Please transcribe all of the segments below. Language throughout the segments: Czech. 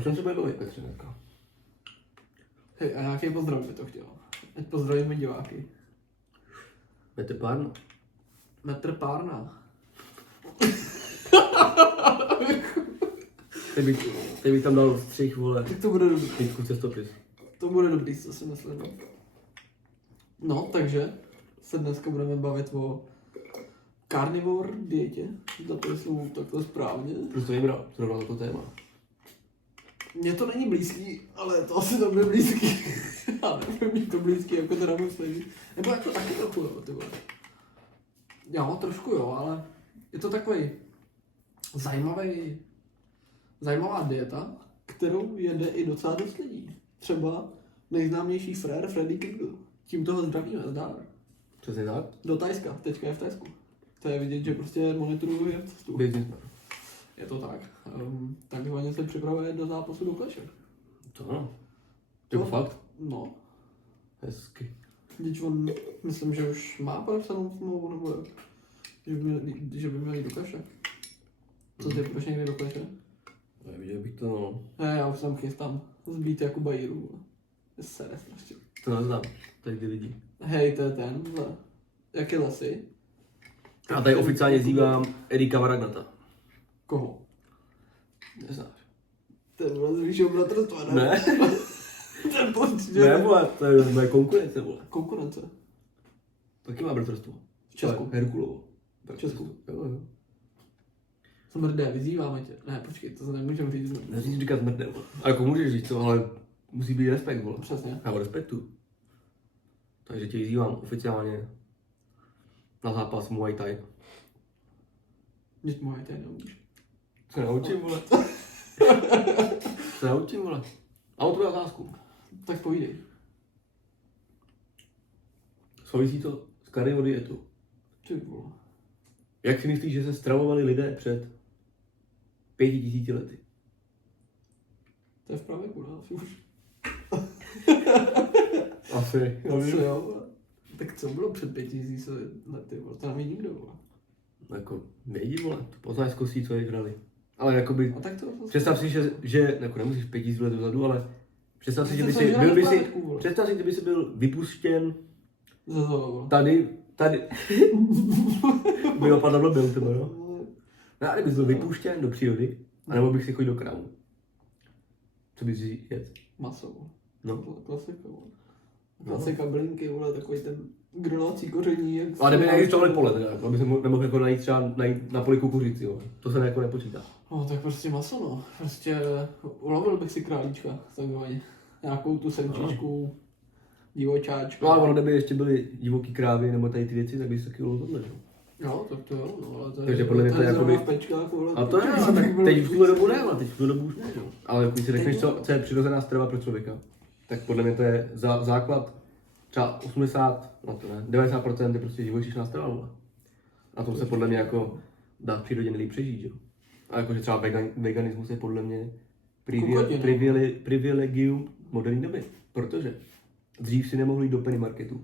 O čem se bude bavit, Petře, dneska? Hej, a nějaký pozdrav by to chtěl. Ať pozdravíme diváky. Metr párna. Metr párna. Teď bych tam dal střih, vole. Tak to bude dobrý. Pítku cestopis. To bude dobrý, co si myslím. No, takže se dneska budeme bavit o carnivore dietě. Zapisuju takhle správně. Proč to vybral? Co dal to téma? Mně to není blízký, ale to asi to bude blízký. Já nevím, mít to blízký, jako teda myslí. Nebo jako taky trochu, jo, ty vole. Jo, trošku jo, ale je to takový zajímavá dieta, kterou jede i docela dost lidí. Třeba nejznámější frér Freddy Krueger. Tím toho zdravíme, zdár. Přesně tak? Do Thajska, teďka je v Thajsku. To je vidět, že prostě monitoruje cestu. Businessman. Je to tak. Takzvaně se připravuje do zápasu do Clash. To no. Jako fakt? No. Hezky. Když on, myslím, že už má podepsanou smlouvu, nebo jak? Že by měl jít do Claše. Co ty, proč někdy do Claše? Neviděl bych to, no. Já už tam chystám zbít jako Bajíru. Je seres prostě. To neznám. Tady ty lidi. Hej, to je ten, jak je lesy? A tady oficiálně zývám Erika Varagnata. Koho? Neznáš. Ten vole z vyššího bratrstva, ne? Ne? Ten pocit, Ne, vole, to je moje konkurence, vole. Konkurence. Taky má bratrstvo. V Česku. Herkulovo. V Česku. Jo. Smrdé, vyzýváme tě. Ne, počkej, to se nemůžeme říct. Neříct říkat smrdné, vole. A jako můžeš říct, co, ale musí být respekt, vole. Přesně. Já ho respektuju. Takže tě vyzývám oficiálně na zápas Muay Thai. Vždyť moje tady neumíš. Se naučím, vole. Se naučím, vole. A o tu otázku. Tak povídej. Souvisí to s carnivore dietou. Ty vole. Jak si myslíš, že se stravovali lidé před 5000 lety? To je v pravěku, ne? Asi už. Asi. Asi jo, vole. Tak co bylo před 5000 lety, vole? To neví nikdo, vole. Jako, nejdi, vole. To poznáš z kostí, co je hrali. Ale jakoby, A tak to... představ si, že jako nemusíš 5000 let dozadu, ale představ si, že by To si, jsou byl by žádné si, pátku, vole. představ si, kdyby si byl vypuštěn Ze zoo, vole. tady, by opadlo byl, ty no. No a kdybys byl vypuštěn do přírody, anebo bych si chodil do krámu. Co bys si jet? Maso, vole. No. Klasika, vole. Klasika blinky, vole, takový ten grilovací koření, jak... Ale kdyby najít tohle pole, teda, aby se nemohl jako najít třeba na poli kukuřici, jo. To se jako nepočítá. No, tak prostě maso, no. Prostě ulovil bych si králíčka, takzvaně. Nějakou tu srnčičku, divočáčku. No ale ono, kdyby ještě byly divoký krávy nebo tady ty věci, tak bys taky ulovil tohle, jo. Jo, tak to jo, no, ale to je... Takže podle mě to je jakoby- v pečkách, vole. A to je, ale tak teď v tuhle dobu ne, ale teď v tuhle dobu už ne, jo. Ale když si řekneš, co je přirozená strava pro člověka, tak podle mě to je základ třeba 80, no to ne, 90% je prostě živočišná strava, vole. A to se podle mě jako dá v přírodě nejlíp přežít, jo. A jakože třeba veganismus je podle mě privilegium moderní doby, protože dřív si nemohli jít do penny marketu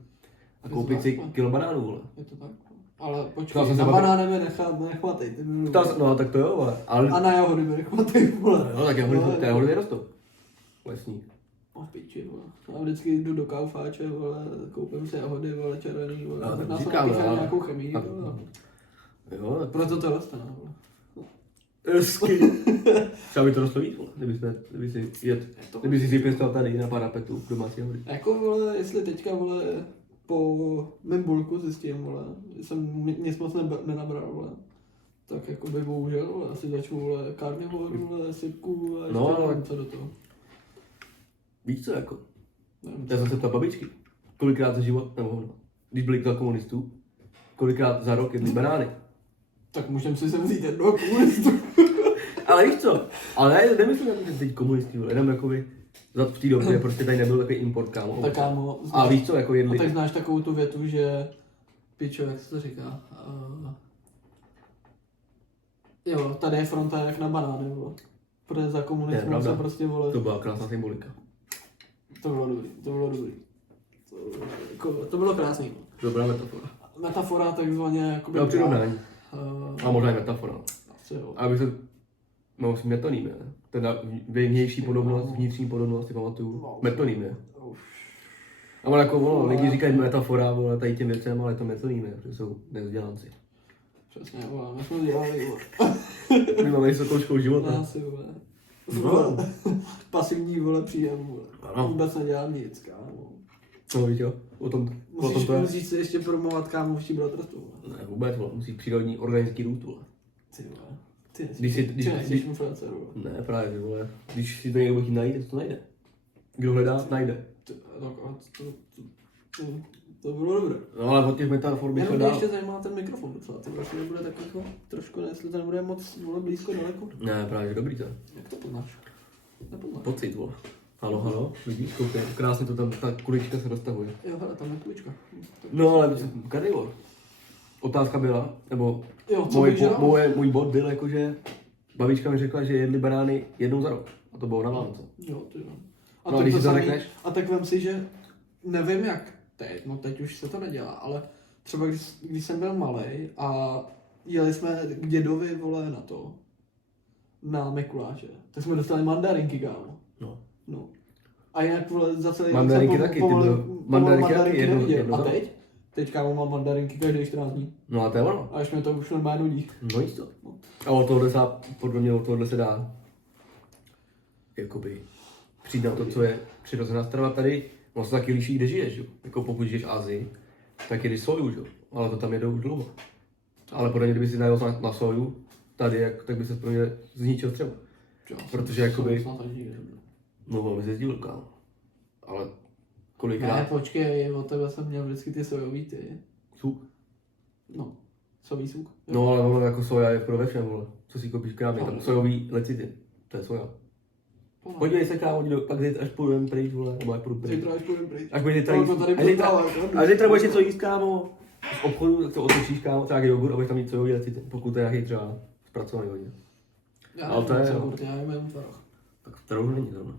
a koupit si kilo banánů, vole. Je to tak. Ale Ptal počkej, jsem na se banány mi nechvatej, ty miluji. No tak to jo, vole. Ale, A na jahody mi nechvatej, vole. no tak jahody nerostou. Lesní. O piči, vole. Já vždycky jdu do kaufáče, vole, koupím si jahody, vole, červený, vole. No, tak Na říkám, jsem ale- nějakou chemii, vole. Jo, tak Proto to roste, no, vole. hezky. Třeba by to rostlo víc, vole, kdyby si pěstoval tady na parapetu domácí jahody. Jako, vole, jestli teďka, vole, po mém bulku zjistím, vole, že jsem nic moc nenabral, vole. Tak jako by bohužel, vole, asi začnu, vole, carnivore, vole, sypku a ještě No, nevím, ale- co do toho. Víš co jako? Nevím, Já jsem se ptal babičky. Kolikrát za život, nebo hovno, když byli za komunistů, kolikrát za rok jedli banány. tak můžeme si sem vzít jednoho komunistu. Ale víš co? Ale ne, nemyslím jako, že teď komunistí, vole, jenom jakoby v té době prostě tady nebyl takový import, kámo. Tak kámo, A víš co, jako a jedli. tak znáš takovou tu větu, že pičo, jak se to říká? Jo, tady je fronta jak na banány, vole. Protože za To je komunismu pravda. se prostě, vole, To byla krásná symbolika. to bylo dobrý. To bylo krásný. Dobrá metafora. Metafora takzvaně, jakoby... Jo, přirovnání. Uh, A možná i metafora. asi jo. Abych se No, s metonym, ne? Teda vnější podobnost, vnitřní podobnost, si pamatuju. No. Metonym, ne? Uf. Ale jako ono, lidi říkají metafora, vole, tady těm věcem, ale je to metonym, ne? Protože jsou nevzdělanci. Přesně, vole, my jsme dělali, vole. My máme vysokou školu života. Asi, vole. No. Pasivní, vole, příjem, vole. Ano. Vůbec nedělám nic, kámo. No, víš jo, o tom to je. Musíš si ještě promovat, kámo, v bratrstvu, vole. Ne, vůbec, vole, musíš přírodní organický růst, vole. Ty, vole. Ty Když- nejsi influencer, vole. Ne, právě, ty vole. Když si to někdo chtít najít, to najde. Kdo hledá, najde. To bylo dobré. No, ale od těch metafor bych Jenom šel mě dál. ještě zajímá ten mikrofon docela, ty vlastně nebude tak jako trošku, jestli to nebude moc vole, blízko daleko. Ne, právě, že dobrý to. Jak to poznáš? Nepoznáš. Pocit, vole. Halo, halo, vidíš, koukej, krásně to tam, ta kulička se roztahuje. Jo, hele, tam je kulička. No, ale karnivor. Otázka byla, nebo Jo, co bych dělal? můj bod byl jakože babička mi řekla, že jedli barány jednou za rok. A to bylo na Vánoce. Jo, ty jo. A, No, to když si to samý- řekneš? a tak vem si, že nevím jak teď, no teď už se to nedělá, ale třeba když jsem byl malej a jeli jsme k dědovi, vole, na to, na Mikuláše, tak jsme dostali mandarinky, kámo. No. No. A jinak, vole, za celý Mandarinky rok jsem taky, pomalu- ty pomalu mandarinky taky jednou- neviděl. jednou A za rok. teď? Teď, kámo, mám mandarinky každý 14 dní. No a to je ono. A až mě to už normálně nudí. No jisto. A podle mě od tohohle se dá jakoby přijít na to, co je přirozená strava tady. No se taky liší, kde žiješ, jo. Jako pokud žiješ v Asii, tak jedeš soju, jo. Ale to tam jedou už dlouho. Ale podle mě, kdyby si najel na soju, tady, tak by se pro mě zničil třeba. Jo, Protože jakoby- snad ani nikdy nebyl. No, velmi se zdílel, kámo. Ale Ne, kolikrát počkej, od tebe jsem měl vždycky ty sojový ty. suk. No, sojový suk. Jo. No, ale ono jako soja je pro ve všem, vole. Co si koupíš v krámě, tam sojový lecity. To je soja. Pomáhá. Podívej se, kámo, pak zítra, až půjdeme pryč, vole, nebo jak půjdu pryč. Zítra až půjdem pryč. Až budeš zítra No, jíst. to tady Až zítra- prodává, jako. až zítra budeš něco jíst, kámo. Z obchodu, tak to otočíš, kámo, třeba nějaký jogurt, a budeš tam mít sojový lecity, pokud to je nějaký třeba zpracovaný hodně. Já Ale to je, nevím, jo. co jogurt, já jim tvaroh. Tak to rovnou není zrovna.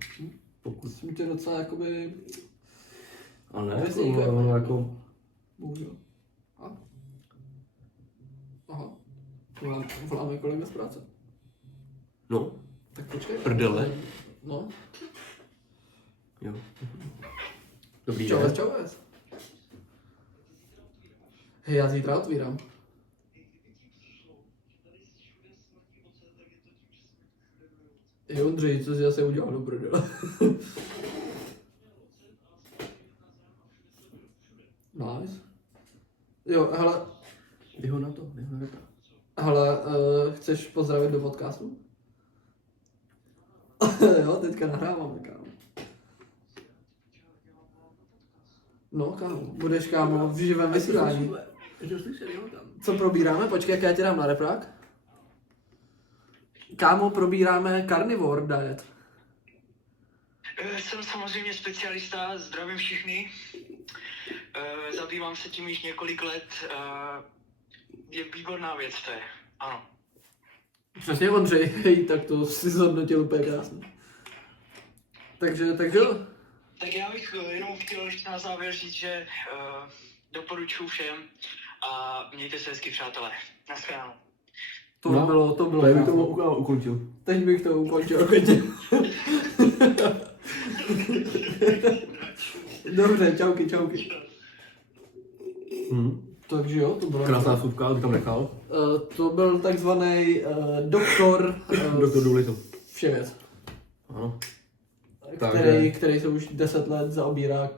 Pokud. Jsem tě docela jakoby, Ale ne, Jasně, jako, jako- ono jako, bohužel. A? Aha. Voláme kolega z práce. no, Tak počkej. Prdele. No. jo. Dobrý Čau, den. čau. Hej, já zítra otvírám. Hej, Ondřej, co jsi zase udělal do prdele? Nice. Jo, hele, Jdi ho na to. hele, chceš pozdravit do podcastu? Jo, teďka nahráváme, kámo. No, kámo, budeš, kámo, v živém vysílání. Co probíráme? Počkej, jak já tě dám na reprák. Kámo, probíráme carnivore diet. Jsem samozřejmě specialista, zdravím všichni. Zabývám se tím již několik let. Je výborná věc to je, ano. Přesně, Ondřej, hej, tak to si zhodnotil úplně krásně. Takže jo. Tak já bych jenom chtěl ještě na závěr říct, že doporučuji všem a mějte se hezky, přátelé. Naschledanou. To bylo To bych krásné. to ukončil. Teď bych to ukončil klidně. Dobře, čauky. Takže jo, to bylo... Krásná vsuvka, bych tam nechal. To byl takzvaný doktor Doktor Dolittle. Vševěc, Ano. který se už 10 let zaobírá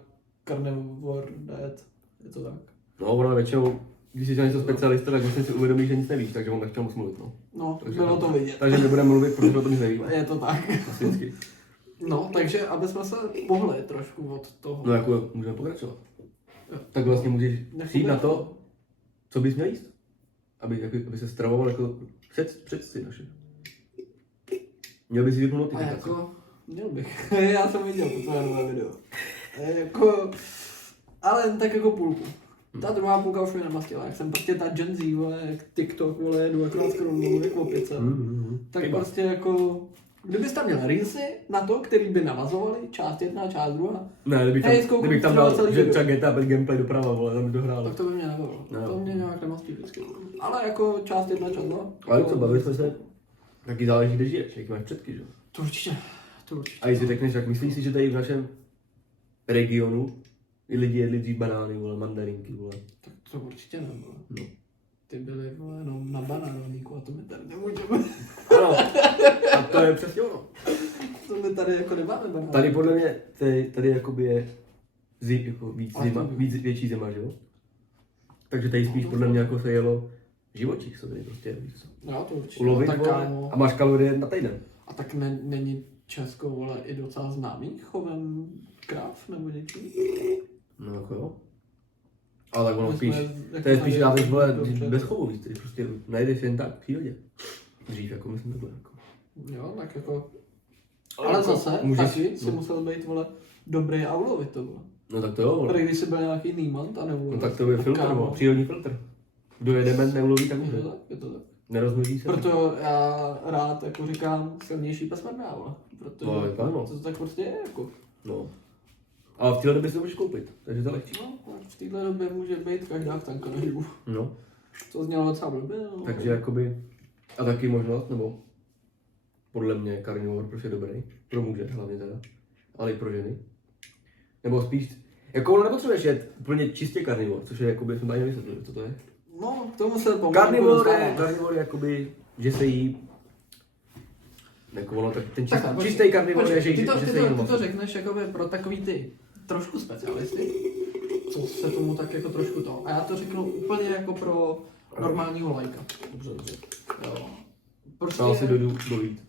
carnivore diet. Je to tak? No, ono většinou, když jsi na něco specialista, tak vlastně si uvědomíš, že nic nevíš, takže on nechtěl moc mluvit, no. No, Takže bylo to vidět. Takže nebudeme mluvit, protože o tom nic nevíme. Je to tak. Klasicky. No, takže aby jsme se pohli trošku od toho. No jako můžeme pokračovat. Jo. Tak vlastně můžeš Nech přijít na pokračovat. to, co bys měl jíst. Aby se stravoval jako předsty naše. Měl bys jít vypnout A notifikace. jako, měl bych. Já jsem viděl to tvoje nové video. Jako, ale jen tak jako půlku. Ta druhá půlka už mě nemastila, jak jsem prostě ta Gen Z, vole, TikTok, vole, jedu akorát scrollu, jako opice. Tak Chyba. prostě jako, kdybys tam měl reelsy na to, který by navazovaly, část jedna, část druhá, Ne, Hej, zkouknu kdybych tam třeba dal, celý že video. třeba GTA 5 gameplay doprava, vole, tam by dohrál. tak to by mě nebavilo. No. To mě nějak nemastí vždycky. Ale jako část jedna, část dva. Ale co, bavili jsme se Taky záleží, kde žiješ, jaký máš předky, že jo? To určitě. To určitě. A jestli řekneš, tak myslíš si, že tady v našem regionu i lidi jedli dřív banány, vole, mandarinky, vole. Tak to určitě nebylo. No. Ty byly vole, jenom na banánovníku a to my tady nemůžeme. Ano, a to je přesně ono. To my tady jako nemáme banány. Tady podle mě, tady jakoby je jako víc Ale zima, to- větší zima, že jo? Takže tady spíš podle mě jako se jelo živočich, co tady prostě, víš co? No, to určitě. Ulovit, tak, vole, kámo, a máš kalorie na týden. a tak není Česko, vole, i docela známý chovem kráv nebo něčím? No jako jo. Ale tak ono My spíš, jsme jako to je spíš tady já teď vole dobře. bez chovu, víš, ty prostě najdeš jen tak v přírodě. Dřív, jako myslím takhle, jako. Jo, tak jako... Ale Ale jako zase, můžeš- taky si no. musel být, vole, dobrý a ulovit to, vole. No tak to jo, vole. Protože když jsi byl nějaký nímant a neulovil. No tak to je filtr, kámo. vole, přírodní filtr. Kdo je dement, neuloví, tak Je to může. tak, je to tak. Nerozmnoží se. Proto já rád jako říkám silnější pesmrná, vole. Protože No, je to ano. to tak prostě je, jako. No. Ale v téhle době si to můžeš koupit, takže to je lehčí. No, v téhle době může být každá vtanka na živu. No. To znělo docela blbě, no. Takže jakoby, a taky možnost, nebo podle mě karnivor prostě je dobrý, pro muže hlavně teda, ale i pro ženy. Nebo spíš, jako ono nepotřebuješ jet úplně čistě karnivor, což je jakoby, jsme ani nevysvětlili, co to je. No, k tomu se pomalu Karnivor dostáváme. je jakoby, že se jí, jako ono, tak ten Takhle, počkej, čistý karnivor je, počkej, že, ty to, že ty se jí to, jenom ty to řekneš jakoby pro takový ty trošku specialisty, co se tomu tak jako trošku to. A já to řeknu úplně jako pro normálního lajka. Dobře, dobře. Jo. Dál si Prostě dojít.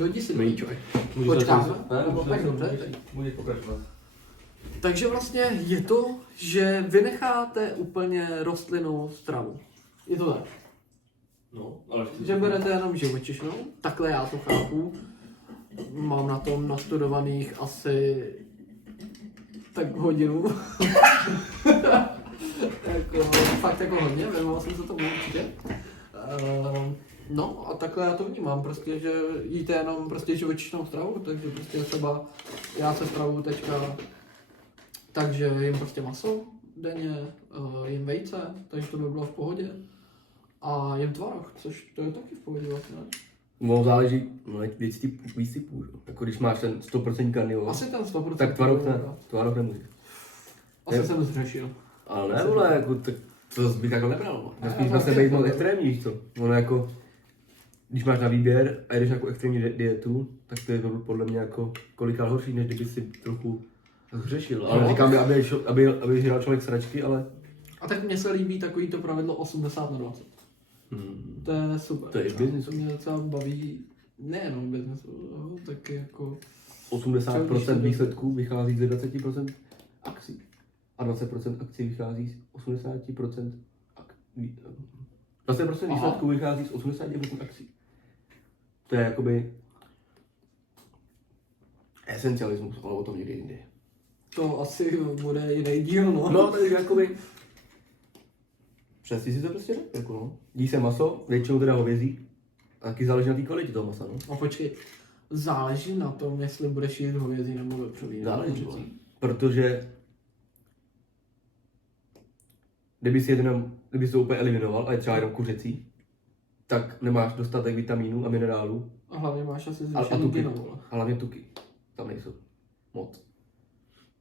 lidi si Milý dojí. čaj. Počkáme? Nebo tak dobře. Můžeš pokračovat. Takže vlastně je to, že vynecháte úplně rostlinnou stravu. Je to tak. No, ale Že berete jenom živočišnou, takhle já to chápu. Mám na tom nastudovaných asi tak hodinu. jako, fakt jako hodně, věnoval jsem se tomu určitě. No a takhle já to vnímám, prostě, že jíte jenom prostě živočišnou stravu, takže prostě třeba já se stravuju teďka, takže jim prostě maso denně, jim vejce, takže to by bylo v pohodě. A jim tvaroh, což to je taky v pohodě vlastně. ne? No, záleží, no, víc typů, že? Jako když máš ten 100% karnivor, Asi ten 100%. tak tvaroh nemůže. Asi jsem zřešil. Ale ne, vole, jako, tak to bych takhle nebral. No. Ne, Spíš tak zase je být to- moc extrémní, víš co. Ono jako, když máš na výběr a jdeš jako extrémní dietu, tak to je podle mě jako kolikrát horší, než kdyby si trochu zřešil. Ale No. říkám, aby žral člověk sračky, ale A tak mně se líbí takový to pravidlo 80/20. To je super. To je v biznesu. To mě docela baví, nejenom v biznesu, jo, taky jako... 80% výsledků vychází ze 20% akcí. A 20% akcí vychází z 80% 20% Aha. výsledků vychází z 80% akcí. To je jakoby esencialismus, ale o tom někdy jindy. To asi bude jiný díl, no. No, takže jakoby přesně si to prostě ne, jako no. Jí se maso, většinou teda hovězí, a taky záleží na té kvalitě toho masa, no. A počkej, záleží na tom, jestli budeš jíst hovězí nebo vepřový. nebo Záleží, kuřecí. vole. Protože kdyby si to úplně eliminoval a je třeba jenom kuřecí, tak nemáš dostatek vitamínů a minerálů A hlavně máš asi a zvýšený tuky. geno, vole. A hlavně tuky. Tam nejsou moc.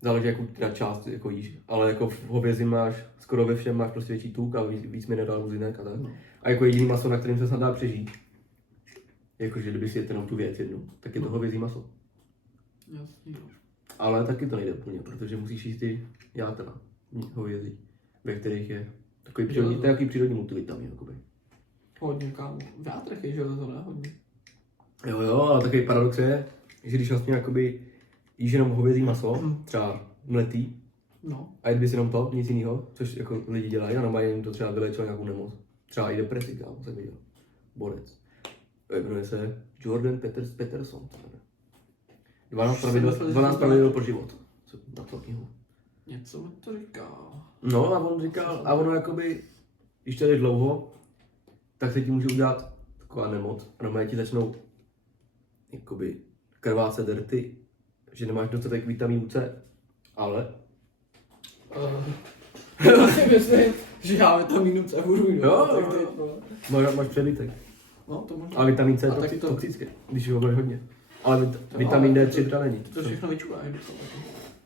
Záleží, jakou teda část jako jíš, ale jako v hovězím máš, skoro ve všem máš prostě větší tuk a víc minerálů z jinak a tak. No. A jako jediný maso, na kterým se snad dá přežít, jakože kdyby si jet jenom tu věc jednu, tak je to hovězí maso. Jasný, no. Ale taky to nejde úplně, protože musíš jíst ty játra, hovězí, ve kterých je takový přírodní, to je jaký přírodní multivitamin, jakoby. Hodně, kámo. V játrech je železo, ne? Hodně. Jo, ale takový paradox je, že když vlastně jakoby jíš jenom hovězí maso, třeba mletý, No. a jedli si jenom to, nic jiného, což jako lidi dělají, a normálně jim to třeba vylečilo nějakou nemoc. Třeba i depresi, kámo, jsem viděl. Borec. Jmenuje se Jordan Peterson. 12 pravidel pro život. Co na to knihu. Něco mi to říká. No a on říkal, a ono jakoby, když to jdeš dlouho, tak se ti může udělat taková nemoc. A normálně ti začnou jakoby krvácet rty, že nemáš dostatek vitamínu C, ale Já si myslím, že já vitamínu C budu jít. Jo, tak jo, teď, jo. vole. máš přebytek. No, to možná. A vitamin C A je taky to- toxický, když ho bereš hodně. Ale vitamin D3 teda není. To všechno vyčuvají.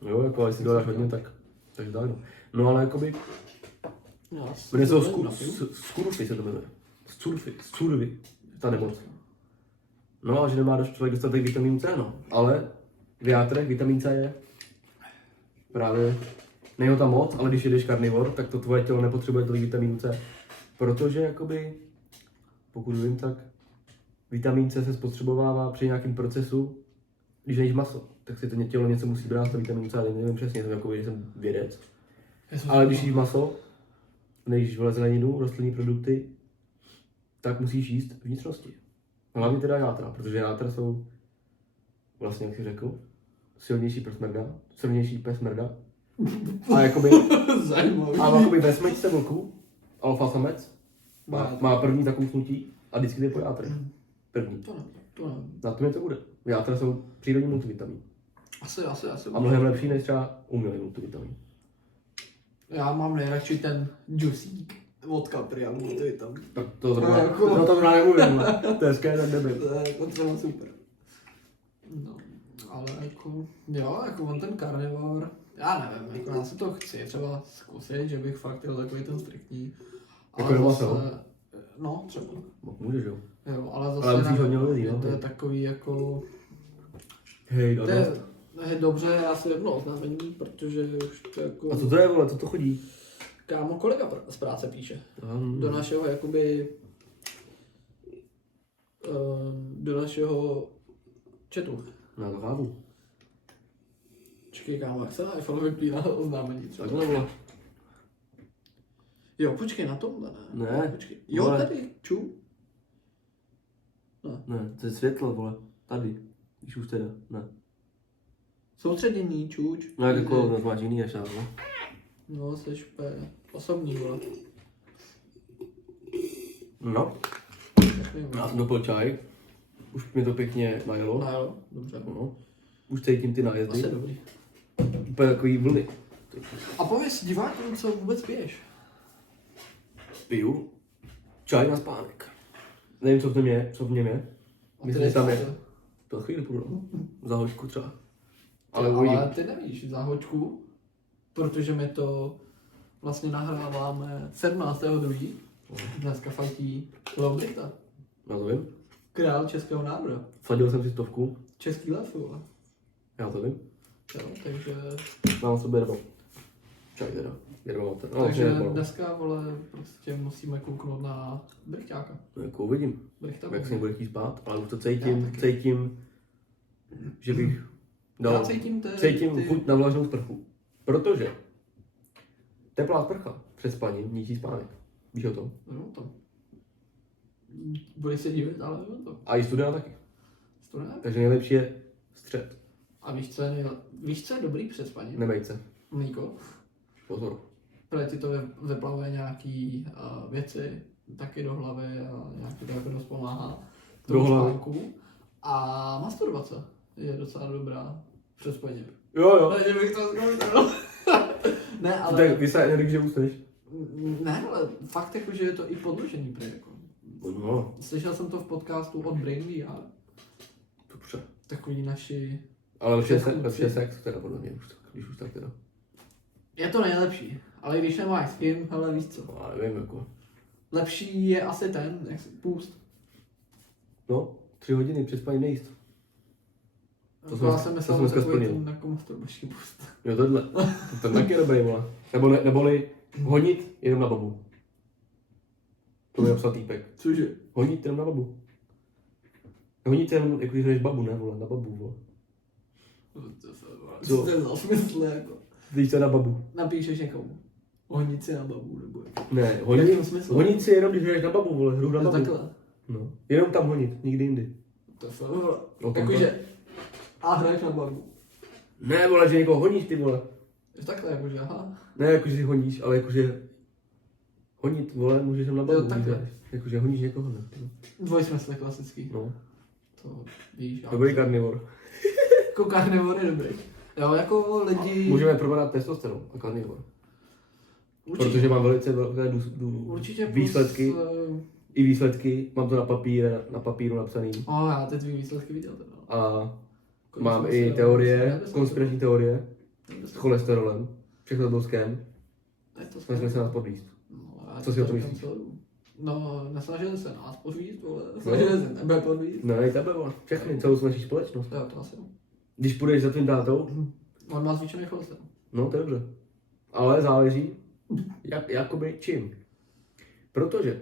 Jo, jako ale jestli to dáš hodně, tak tak. No ale jakoby, jmenuje se to skurvy se to jmenuje. Scurvy, ta nemoc. No a že nemá člověk dostatek vitamínu C, no. Ale v játrech vitamin C je právě, není ho tam moc, ale když jedeš karnivor, tak to tvoje tělo nepotřebuje tolik vitamínu C. Protože jakoby, pokud vím, tak vitamin C se spotřebovává při nějakém procesu, když nejíš maso, tak si to tělo něco musí brát a vitamin C, ale nevím přesně, jsem jakoby, že jsem vědec. Ale když jíš maso, nejíš zeleninu, rostlinní produkty, tak musíš jíst vnitřnosti. Hlavně teda játra, protože játra jsou vlastně, jak jsi řekl, silnější pes mrda. A jakoby, Zajímavý. a jakoby ve smečce vlku, alfa samec, má první zakousnutí a vždycky jde po játrech. První. To ne. Na tom je to bude. Játra jsou přírodní multivitamin. Asi. A mnohem lepší než třeba umělý multivitamin. Já mám nejradši ten džusík od Capri a multivitamin. Tak to zrovna, jako- no to zrovna nemluvím, to je skvělý ten debil. To je jako třeba super. No, ale jako, jo, jako on ten karnivor, já nevím, jako já si to chci třeba zkusit, že bych fakt byl takový ten striktní. Jako doma se, no, třeba. Můžeš, jo. Jo, ale zase Ale musíš hodně lidí, je no. to je takový jako, Hej, to je dobře, já si jedno oznámení, protože už to jako, a co to je, vole, co to chodí? kámo kolega z práce píše. Um, Do našeho jakoby do našeho chatu. Na to chápu. Čekej, kámo, jak se na iPhone vypíná oznámení třeba. Takhle, vole. Jo, počkej, na tomhle ne. Ne. Počkej. Jo, Vole. tady, ču. Ne, to je světlo, vole. Tady. Když už teda, ne. Soustředění, čuč. No jako, no, to máš jiný než já, no. No, seš úplně osobní, vole. No, já jsem dopil čaj. Už mě to pěkně najelo. No jo, dobře. No. Už cítím ty Asi nájezdy. dobrý. Úplně takový vlny. A pověz divákům, co vůbec piješ. Piju čaj na spánek. Nevím, co v něm je. A Myslím, ty že tam nejsi- je. To chvíli půjdu, no. Za hoďku třeba. Ale uvidím. Ale ty nevíš za hoďku, protože my to vlastně nahráváme 17.2. Dneska fajtí Lombrita, Já to vím. král českého národa. Vsadil jsem si 100. Český lev, vole. Já to vím. Jo, takže Mám v sobě jedno. Čaj teda. Jedno water. No, takže jedno. dneska, vole, prostě musíme kouknout na Brichťáka. No, jako uvidím, Brichta jak se mi bude chtít spát, ale už to Já cítím, taky. že bych Já dal, cítím cítím chuť na vlažnou sprchu. Protože teplá sprcha před spaním ničí spánek. Víš o tom? No, to. Budeš se divit, ale jo to. A i studená taky. Studené. Takže nejlepší je střed. A víš, co je dobrý před spaním? Nemejce. Mlíko. Pozor. Protože ti to vyplavuje nějaký věci taky do hlavy a nějaký to jako dost pomáhá k tomu Do hlavy. spánku. A masturbace je docela dobrá před spaním. Jo. Takže bych to zkoušel. Ne, ale... Tak vy se neřík, že usneš. Ne, ale fakt jako, že je to i podložený prý jako. No, Slyšel jsem to v podcastu od Brain VR. dobře. Takový naši... Ale lepší Předchůdci. je sex, teda podle mě, když už tak teda. Je to nejlepší, ale když nemáš s kým, hele víš co. No, já nevím, jako. Lepší je asi ten, jak se půst. No, 3 hodiny před spaním nejíst. To jsem- Já jsem to myslel, jsem že dneska takový splnil. ten jako masturbační půst. Jo, tohle. To taky je dobrý, vole. Neboli honit jenom na babu. To mi napsal týpek. Cože? Honit jenom na babu. Honit jenom, jako když jdeš babu, ne, vole, na babu, vole. Co to je za smysl, jako? Když to je na babu. Napíšeš někomu. Honit si na babu, nebo jak? Ne, Jakým honit, smyslem? honit si jenom, když jdeš na babu, vole, hru na To babu. takhle. No. Jenom tam honit, nikdy jindy. To je vole. No, Jakože... A hraješ na babu. Ne, vole, že někoho honíš, ty vole. Je takhle, jakože, aha. Ne, jakože si honíš, ale jakože... Honit, vole, můžeš jenom na babu. Jo, takhle. když jdeš. Jakože honíš někoho, ne. Dvojsmysl klasický. No. To víš, já. Dobrý karnivor. Jako karnivor je dobrý. Jo, jako lidi... Můžeme probadat testosteron a karnivor. Určitě. Protože mám velice velké Určitě plus, výsledky. i výsledky, mám to na papíru napsaný. Já ty tvý výsledky viděl teda. A Konec mám jsem i si- teorie, jsem si- konspirační teorie jsem si- s cholesterolem, všechno to skem, Ne, to snažili se nás podvíst. No, já Co si o tom říkám, myslíš? No, nesnažili se nás podvízt, vole. Snažili se nebe podvízt. No i tebe, vole, všechny, celou naši společnost. Jo, to asi jo. Když půjdeš za tvým tátou, On má zvýšený cholesterol. no to je dobře. Ale záleží, jakoby čím. Protože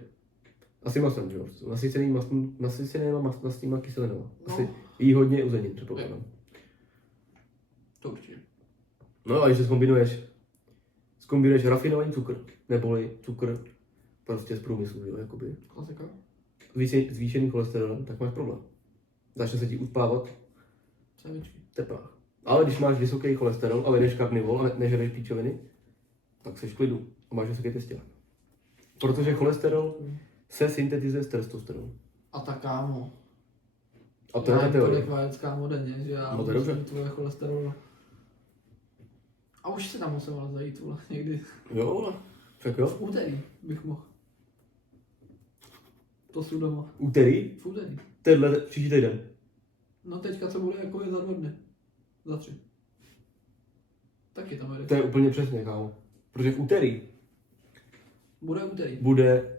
asi masem, že jo? Nasycenýma mastnýma kyselinama. Asi No. jí hodně uzenin, předpokládám. To určitě. No a když se zkombinuješ rafinovaný cukr, neboli cukr prostě z průmyslu, jo, jakoby. Klasika. Zvýšený cholesterolem, tak máš problém. Začne se ti uspávat Samičky. teplách. Ale když máš vysoký cholesterol, ale jdeš karnivol a nežereš píčoviny, tak seš v klidu a máš vysoký testák. Protože cholesterol se syntetizuje z testosteronu. A tak kámo. A to je ta teorie. Tolik vajec kámo denně, že já No to je dobře. musím tvoje cholesterol. A už se tam musím ale zajít, vole, někdy. Jo, ale tak jo. V úterý bych mohl. To jsou doma. Úterý, V úterý. tenhle příští týden. No teďka co bude jako je za 2 dny. Za 3. Taky tam jde. To je úplně přesně, kámo. Protože v úterý Bude úterý. bude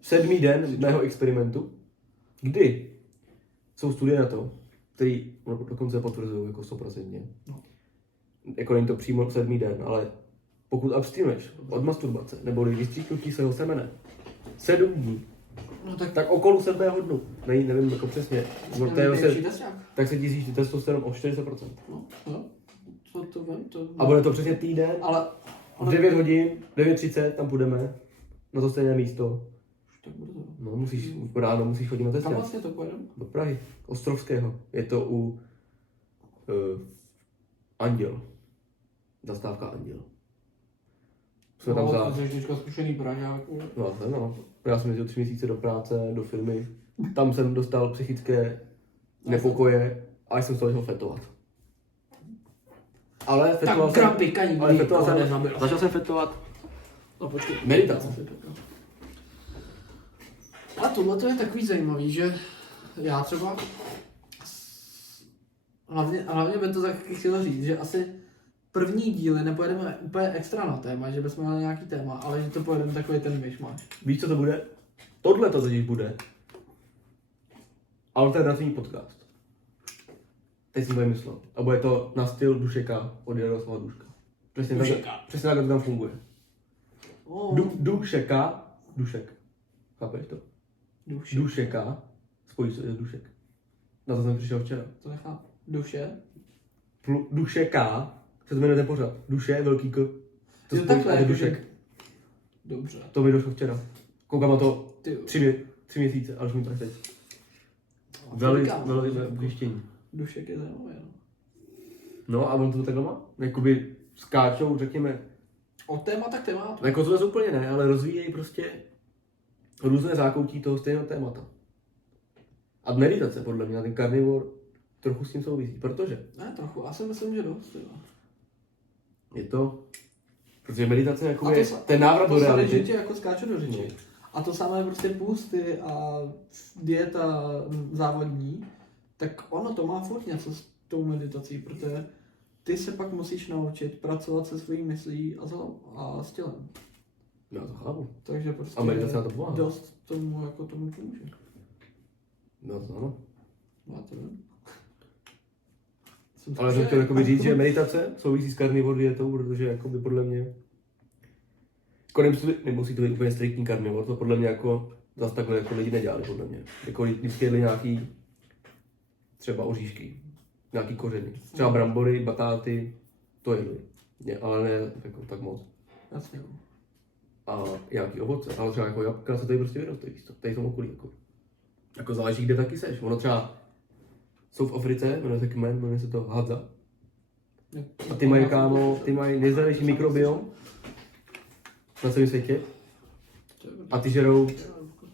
7. den mého experimentu, kdy jsou studie na to, který dokonce potvrzují jako 100%. No. Jako není to přímo 7. den, ale pokud abstinuješ od masturbace, nebo vystříknutí svého semene 7 dní, No tak tak okolo 7. dnu, nevím jako přesně, no, to je nejlepší vlastně, testák. tak se ti zvýší testosteron o 40%. No, jo. Co to vím, to... A bude to přesně týden, Ale... v 9 hodin, 9:30 tam půjdeme, na to stejné místo. Tak bude to. No, ráno musíš chodit na Tam testák. vlastně to pojedeme. Do Prahy, Ostrovského. Je to u Anděl. Zastávka Anděl. Jsme tam za... Ty jsi teďka zkušený Pražák. No, no. Já jsem jezdil 3 měsíce do práce, do firmy. Tam jsem dostal psychické nepokoje a jsem z toho začal fetovat. Ale fetoval Tak jsem... gram pikaní, Ale fetoval jsem... nezabil. Začal jsem fetovat No počkej. meditace. A tohle to je takový zajímavý, že já třeba hlavně by to taky chtěl říct, že asi první díly nepojedeme úplně extra na téma, že bychom měli nějaký téma, ale že to pojedeme takový ten myšmaš. Víš, co to bude? Tohle to totiž bude alternativní podcast. Teď jsem to vymyslel. A bude to na styl Dušeka od Jaroslava Duška. Přesně tak to tam funguje. Dušek. Chápeš to? Dušeka. Spojíš to je Dušek. Na to jsem přišel včera. To nechápu. Duše? Dušeka se to jmenuje ten pořad. Duše, velký K. To Jo, spojíš takhle, a to je jako Dušek. že- Dobře. To mi došlo včera. Koukám na to Ty 3 měsíce, ale už mi to teď. Velmi zjištění. Dušek je zajímavý, no. No a on to takhle má? Jakoby skáčou, řekněme, Od témata k tématu. jako to úplně ne, ale rozvíjejí prostě různé zákoutí toho stejného témata. A meditace, podle mě, na ten karnivor trochu s tím souvisí, protože Ne, trochu. Já si myslím, že dost. Jo. je to, protože meditace jako A to je sa- ten návrat do to samé, reality. že tě jako skáče do řeči. No. A to samé prostě půsty a dieta závodní, tak ono to má furt něco s tou meditací, protože ty se pak musíš naučit pracovat se svojí myslí a s tělem. Já to chápu. Takže prostě A meditace na to pomáhá. dost tomu pomůže. No to ano. Já to vím. Jsem Ale jsem zkušený. chtěl jakoby říct, že meditace souvisí s karnivor dietou, protože jakoby podle mě nemusí to být úplně striktní karnivor, to podle mě jako zase takhle jako lidi nedělali, podle mě. Jako vždycky jedli nějaký třeba oříšky, nějaký kořeny. Třeba brambory, batáty, to jedli. Ale ne jako tak moc. Jasně. A nějaký ovoce, ale třeba jako jabka se tady prostě vyrostly, víš co, tady v tom okolí jako záleží, kde taky seš. Ono třeba jsou v Africe, jmenuje se kmen, jmenuje se to Hadza. A ty mají, kámo, ty mají nejzdravější mikrobiom na celém světě. A ty žerou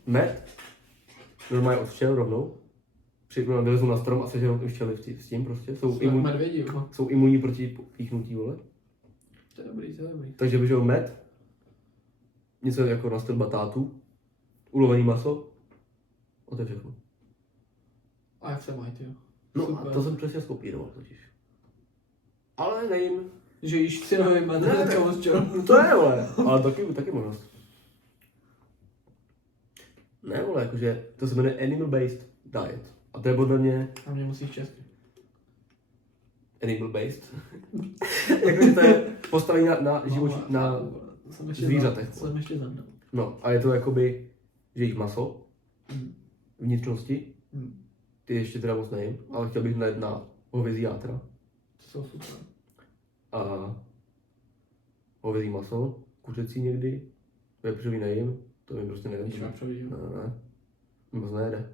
med, normálně od včel rovnou. Vylezou na strom a sežerou ty včely s tím prostě. Medvědi, jo. Jsou imunní proti píchnutí, vole. To je dobrý, to je dobrý. Takže vyžerou med, něco jako na styl batátu, ulovený maso a to je všechno. A jak se mají, ty? No Super. a to jsem přesně skopíroval totiž. Ale nejím. Že jíš synový Ne, med, čau s čau. To je, vole, ale taky možnost. Ne, vole, jakože to se jmenuje Animal Based Diet. A to je podle mě A mě musíš česky. Animal Based. Jakože to je postavený na živočí, na zvířatech. Jsem ještě za mnou. No, a je to jakoby, že jíš maso, Hmm. vnitřnosti, Hmm. ty ještě teda moc nejím, ale chtěl bych najet na hovězí játra To jsou super. a hovězí maso, kuřecí někdy, vepřový nejím, to mi prostě nejde. Když vepřový, jo. Ne, moc nejde.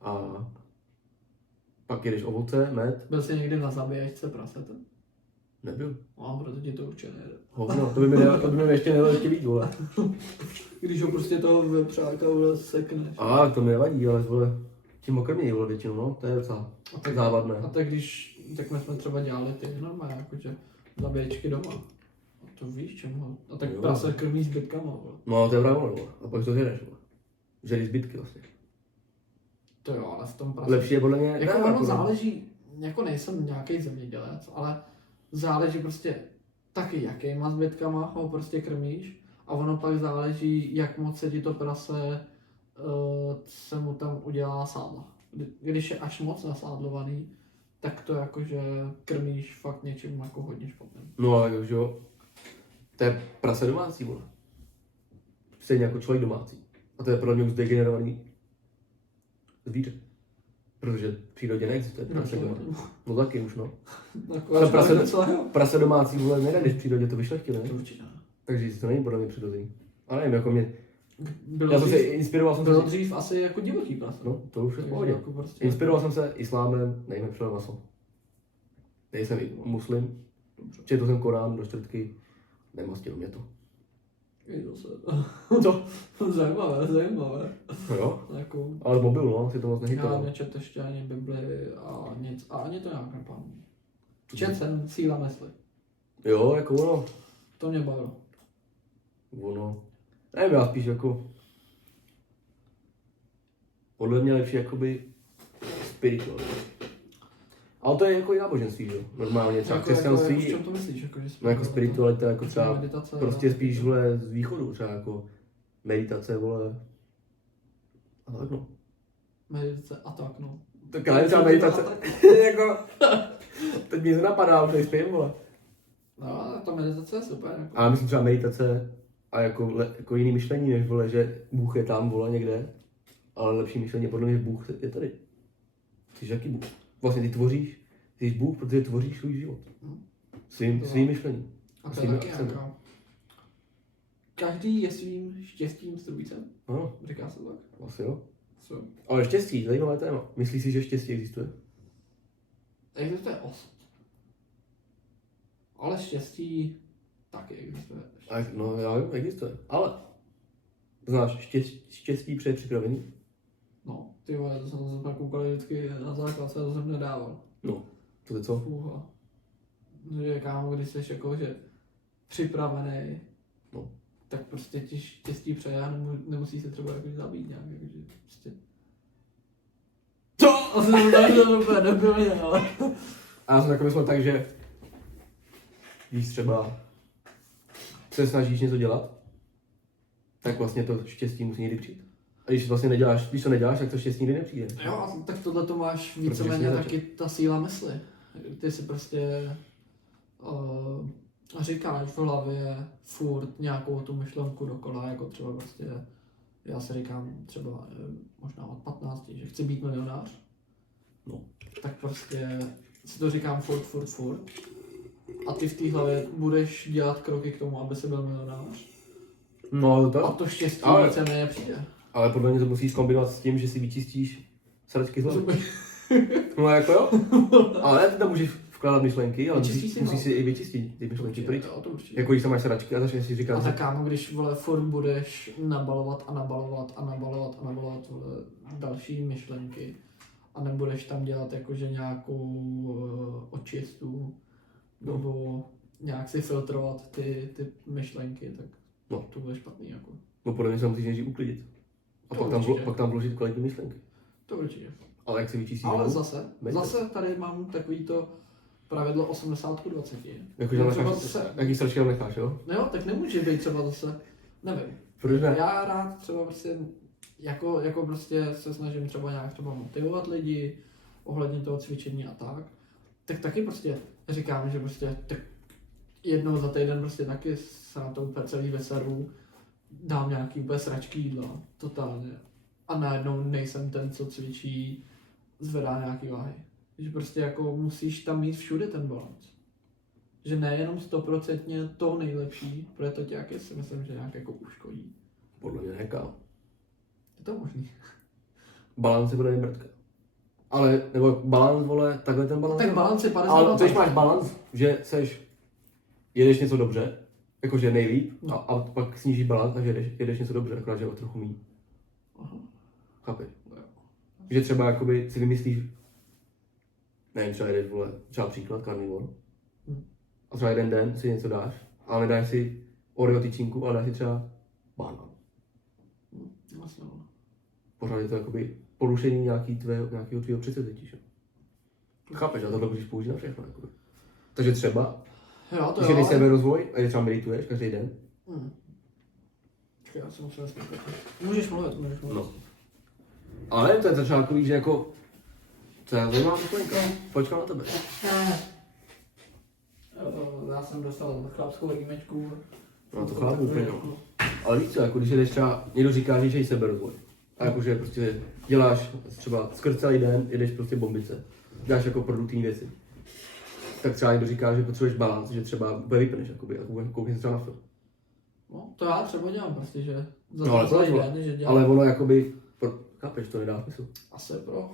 A pak jedeš ovoce, med, Byl jsi někdy na zabíječce prasete? nebyl. No, proto ti to určitě nejde. Hovno, to by mi ještě nedalo ještě víc, vole. Když ho prostě toho vepřáka vole sekneš. A to mi nevadí, ale vole, tím okrmějí, vole, většinou, no, to je docela závadné. A tak když, tak my jsme třeba dělali ty normálně, jakože zabíječky doma. A to víš čemu? A tak Jo. prase krmí zbytkama, vole. No, to je pravda, vole, a pak to zjedeš, vole. Želí zbytky vlastně. To jo, ale v tom prase... Lepší je podle mě... Jako ne, ono jako- záleží, jako nejsem nějaký zemědělec, ale záleží prostě taky jakýma zbytkama ho prostě krmíš a ono pak záleží, jak moc se ti to prase se mu tam udělá sádla. Když je až moc nasádlovaný, tak to jakože krmíš fakt něčím jako hodně špatným. No, ale už jo, to je prase domácí, vole. Stejně jako člověk domácí. A to je podle mě už degenerovaný zvíře. Protože v přírodě neexistuje prase domácí. No taky už, no. Ale prase domácí, vole, nenajdeš v přírodě, to vyšlechtili, ne? Určitě ne. Takže to není podle mě přirozený. Ale nevím, jako mě... Bylo Já jsem se dřív, inspiroval jsem bylo se... dřív asi jako divoký prase. No, to už je v Takže pohodě. jako prostě Inspiroval jsem se islámem, nejme přijel maso. Nejsem i muslim, Dobře. četl jsem Korán do čtvrtky, nemastilo mě to. Viděl se. Co? Zajímavé. No jo, Jako, ale mobil, no, si to moc já nechytal. nečet ještě ani Bibli a nic, a ani to nějak nepamatuji. Čet jsem Síla mysli. Jo, jako ono, To mě bavilo. nevím, já spíš jako, podle mě lepší jakoby spiritual. Ale to je jako i náboženství, jo, normálně třeba Jako, křesťanství, v čem to myslíš? Jako, že no jako spiritualita, jako třeba meditace, prostě spíš, vole, z východu, třeba jako meditace, vole, a tak no. Meditace a tak, no. Tak ale třeba meditace, jako, teď mi to napadá, už nejspím, vole. No, ale ta meditace je super. Jako. A myslím třeba meditace a jako jiný myšlení, než vole, že Bůh je tam, vole, někde, ale lepší myšlení je podle mě, že Bůh je tady. Ty jsi jaký Bůh? Vlastně ty tvoříš, ty jsi Bůh, protože tvoříš svůj život. Svým myšlením. A to je svými taky akcenty. nějaká. Každý je svým štěstím strůjcem. Ano, Říká se tak. asi jo. Co? Ale štěstí, zajímavé téma. Myslíš si, že štěstí existuje? Existuje osud. Ale štěstí taky existuje. No já vím, existuje. Ale znáš štěstí přeje připravený? No, ty vole, to jsem se pak koukal vždycky na základce, to jsem nedával. No, to je co? Fůha. Že kámo, když jsi jako, že připravený, No. tak prostě ti štěstí přeje a nemusí se třeba jako zabít nějak, jakože prostě. Co? To jsem to úplně nebyl, ale. A já jsem takový myslel tak, že když třeba se snažíš něco dělat, tak vlastně to štěstí musí někdy přijít. A když vlastně neděláš, když to neděláš, tak to štěstí nikdy nepřijde. Jo, a tak tohle to máš Protože víceméně jsi taky ta síla mysli. Ty si prostě říkáš v hlavě furt nějakou tu myšlenku dokola, jako třeba prostě, já si říkám třeba možná od 15, že chci být milionář. No. Tak prostě si to říkám furt. A ty v té hlavě budeš dělat kroky k tomu, aby si byl milionář. No A to, to štěstí ale- víceméně přijde. ale podle mě to musíš kombinovat s tím, že si vyčistíš sračky z hlavy. No jako jo, ale ne, ty tam můžeš vkládat myšlenky, ale Vyčistíš si musíš si hlavu. i vyčistit ty myšlenky pryč. Jo, to určitě. Jako když tam máš sračky a začneš si říkat, A tak kámo, když vole furt budeš nabalovat vole, další myšlenky a nebudeš tam dělat jakože nějakou očistu nebo nějak si filtrovat ty myšlenky, tak No. to bude špatný jako. No podle mě se musíš nejdřív uklidit. A To pak tam, určitě. pak tam vložit kvalitní myšlenky. To určitě. Ale jak se vyčistí Ale hlavu? zase tady mám takový to pravidlo 80/20. Jakože No, necháš, třeba zase- jaký sračky tam necháš, jo? No jo, tak nemůže být třeba zase, nevím. Proč ne? Já rád třeba prostě, jako prostě se snažím třeba nějak třeba motivovat lidi ohledně toho cvičení a tak taky prostě říkám, že prostě tak jednou za týden prostě taky se na to úplně celý veseru, dám nějaký úplně sračky jídla, totálně. A najednou nejsem ten, co cvičí, zvedá nějaký váhy. Že prostě jako musíš tam mít všude ten balans. Že nejenom 100% to nejlepší, protože to tě jaký si myslím, že nějak jako uškodí. Podle mě nekám. Je to možný. Balans je podle mě mrtka. Ale, nebo balans, vole, takhle ten balans. Tak balans je 50. Ale když máš balans, že jedeš něco dobře, jakože nejlíp, a pak snížíš balans a že jedeš něco dobře, akorát, že o trochu méně. Aha. Chápeš? Že třeba jakoby si vymyslíš, nevím, třeba jedeš, vole, třeba příklad, karnivor. A třeba jeden den si něco dáš, ale nedáš si Oreo tyčinku, ale dáš si třeba banán. Vlastně, no. Pořád je to jakoby porušení nějakého tvýho předsevzetí, že? Chápeš, a tohle můžeš použít na všechno, jakoby. Takže třeba, Jo, to když jo, jdeš ale... seberozvoj a třeba medituješ každý den, Počkej, já se musím smíkat. Můžeš mluvit. no. Ale to je třeba takový, že jako, co já zajímavá myšlenka, počkám na tebe. Já jsem dostal chlapskou rýmečku. No to chápu úplně. Ale víš co, jako když jdeš třeba, někdo říká, že jsi seberozvoj. A jakože prostě děláš třeba skrz celý den, jedeš prostě bombice. Děláš jako produktivní věci. Tak třeba někdo říká, že potřebuješ balans, že třeba úplně vypneš, jakoby, a koukneš třeba na film. No, to já třeba dělám prostě, že za No, ale celý to den, že dělám ale ono jakoby, chápeš, to nedá smysl. asi pro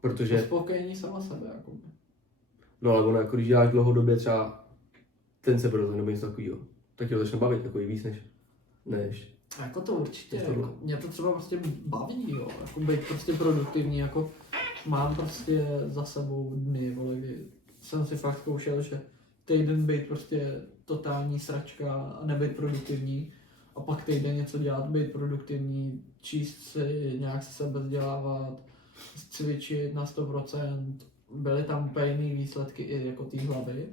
Protože, uspokojení sama sebe. Jakoby. no ale ono jako když děláš dlouhodobě třeba ten seberozvoj nebo něco takového, tak tě to začne bavit, jako i víc než. A jako to určitě, To je jako, mě to třeba prostě baví, jo, jako být prostě produktivní, jako mám prostě za sebou dny, vole, kdy jsem si fakt zkoušel, že týden být prostě totální sračka a nebyt produktivní a pak týden něco dělat, být produktivní, číst si, nějak se sebe vzdělávat, cvičit na 100%, byly tam úplně jiný výsledky i jako té hlavy,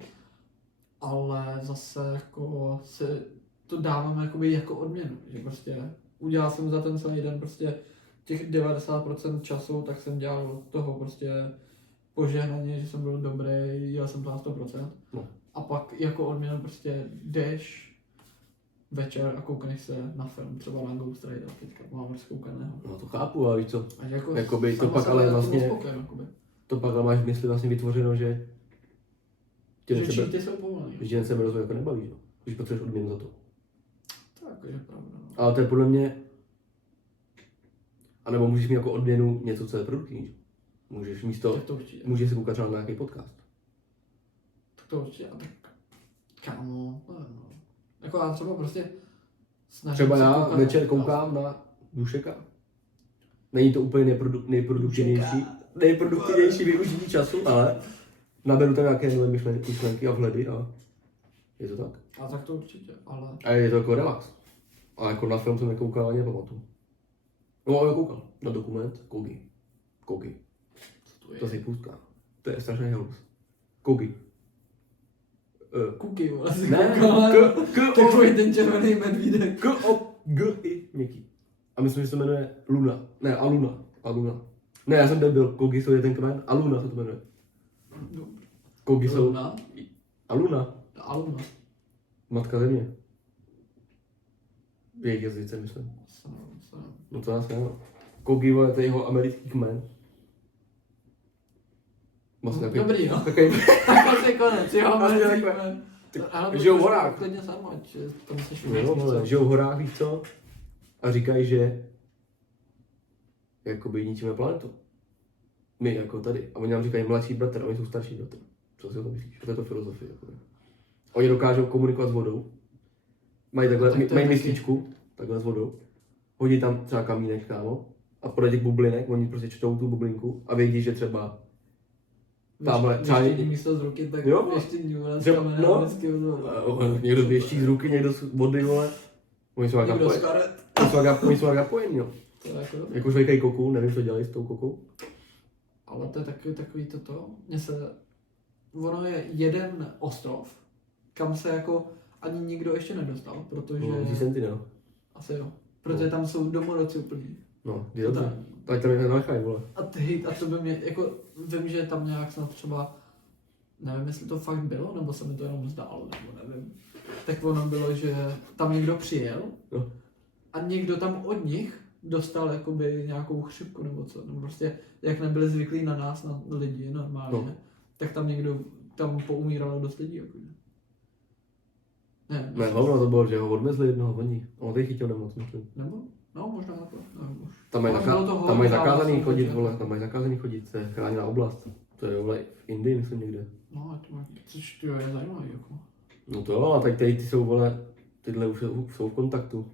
ale zase jako se to dávám jakoby jako odměnu, že prostě udělal jsem za ten celý den prostě těch 90% času, tak jsem dělal toho prostě požehnaně, že jsem byl dobrý, dělal jsem to na 100%. No. A pak jako odměnu prostě jdeš večer a koukneš se na film, třeba na Ghost Rider, teďka mám rozkoukaného. No to chápu, ale víš co, A že jako jakoby to sama pak sebe ale jako vlastně, uspokojím, jakoby. to pak ale máš v mysli vlastně vytvořeno, že Že cheaty jsou povolený. že ten seberozvoj jako nebaví, že? Když potřebuješ odměnu za to. To jako je pravda. No. Ale to je podle mě, anebo můžeš mít jako odměnu něco, co je produktivní. Že? Můžeš místo, Tak to určitě. můžeš si koukat třeba na nějaký podcast. Tak to určitě, a tak kámo, nevím, no. Jako já třeba prostě snažím Třeba se já koukat večer na podcast. koukám na Dušeka. Není to úplně nejproduktivnější využití času, ale naberu tam nějaké nové myšlenky a vhledy a je to tak. A tak to určitě, ale A je to jako relax. A jako na film jsem nekoukal ani nepamatuju. No ale koukal. Na dokument Kogi. co to je? To si pustka. To je strašný halus. Kogi. Kuky, vole, si Ne, koukal, k, takový ten červený medvídek. G, I, měkký. A myslím, že se jmenuje Luna. Ne, Aluna. Ne, já jsem debil. Kogi jsou je ten kmen. Aluna se to jmenuje. Kogi jsou... Luna? Aluna. Aluna. Matka země. V jejich jazyce, myslím. No to nás nevím. Kogi, vole, to je jeho americký kmen. Vlastně takový... Dobrý, no. Takový... Tak asi konec, jo, Asi ale takhle. ale Žijou v horách. klidně sám, ať tam se Jo, vole, žijou v horách, víš co? A říkají, že jakoby ničíme planetu. My jako tady. A oni nám říkají mladší bratr a oni jsou starší bratr. Co si o tom myslíš? To je to filozofie. Jakoby. Oni dokážou komunikovat s vodou. Mají takhle, Tak to je mají taky- myslíčku, takhle s vodou. Hodí tam třeba kamínek, kámo. A podle těch bublinek, oni prostě čtou tu bublinku a vědí, že třeba tamhle třeba Věštění místo z ruky, tak Jo, věštění, vole, z že- kamene no. vždycky vzor. někdo věští z ruky, někdo z vody, vole. Oni jsou jak Někdo z napojení. karet. Oni jsou jak napojení, jo. To je jako dobré. Jako žvejkají koku, nevím, co dělají s tou kokou. Ale to je takový toto. Ono je jeden ostrov, kam se jako ani nikdo ještě nedostal, protože... No, Sentinel. Asi jo. Protože tam jsou domorodci úplný. No, je dobře. Totální. Ať tam je nenechají, vole. A to by mě, jako vím, že tam nějak snad třeba, nevím, jestli to fakt bylo, nebo se mi to jenom zdálo, nebo nevím. Tak ono bylo, že tam někdo přijel No. a někdo tam od nich dostal jakoby nějakou chřipku nebo co, nebo prostě jak nebyli zvyklí na nás, na lidi normálně, No. tak tam někdo, tam poumíralo dost lidí, jako. Ne, hovno to bylo, že ho odmezli jednoho oni. On tady chytil nemoc, myslím. Nebo? No, možná to, nevím už. Tam mají, Ale bylo to tam mají hodně zakázaný závažný, chodit, takže- vole, tam mají zakázaný chodit, to je chráněná oblast. To je, vole, v Indii, myslím, někde. No, a to má, což to je zajímavý, jako. No to jo, a tak tady ty jsou, vole, tyhle už jsou v kontaktu.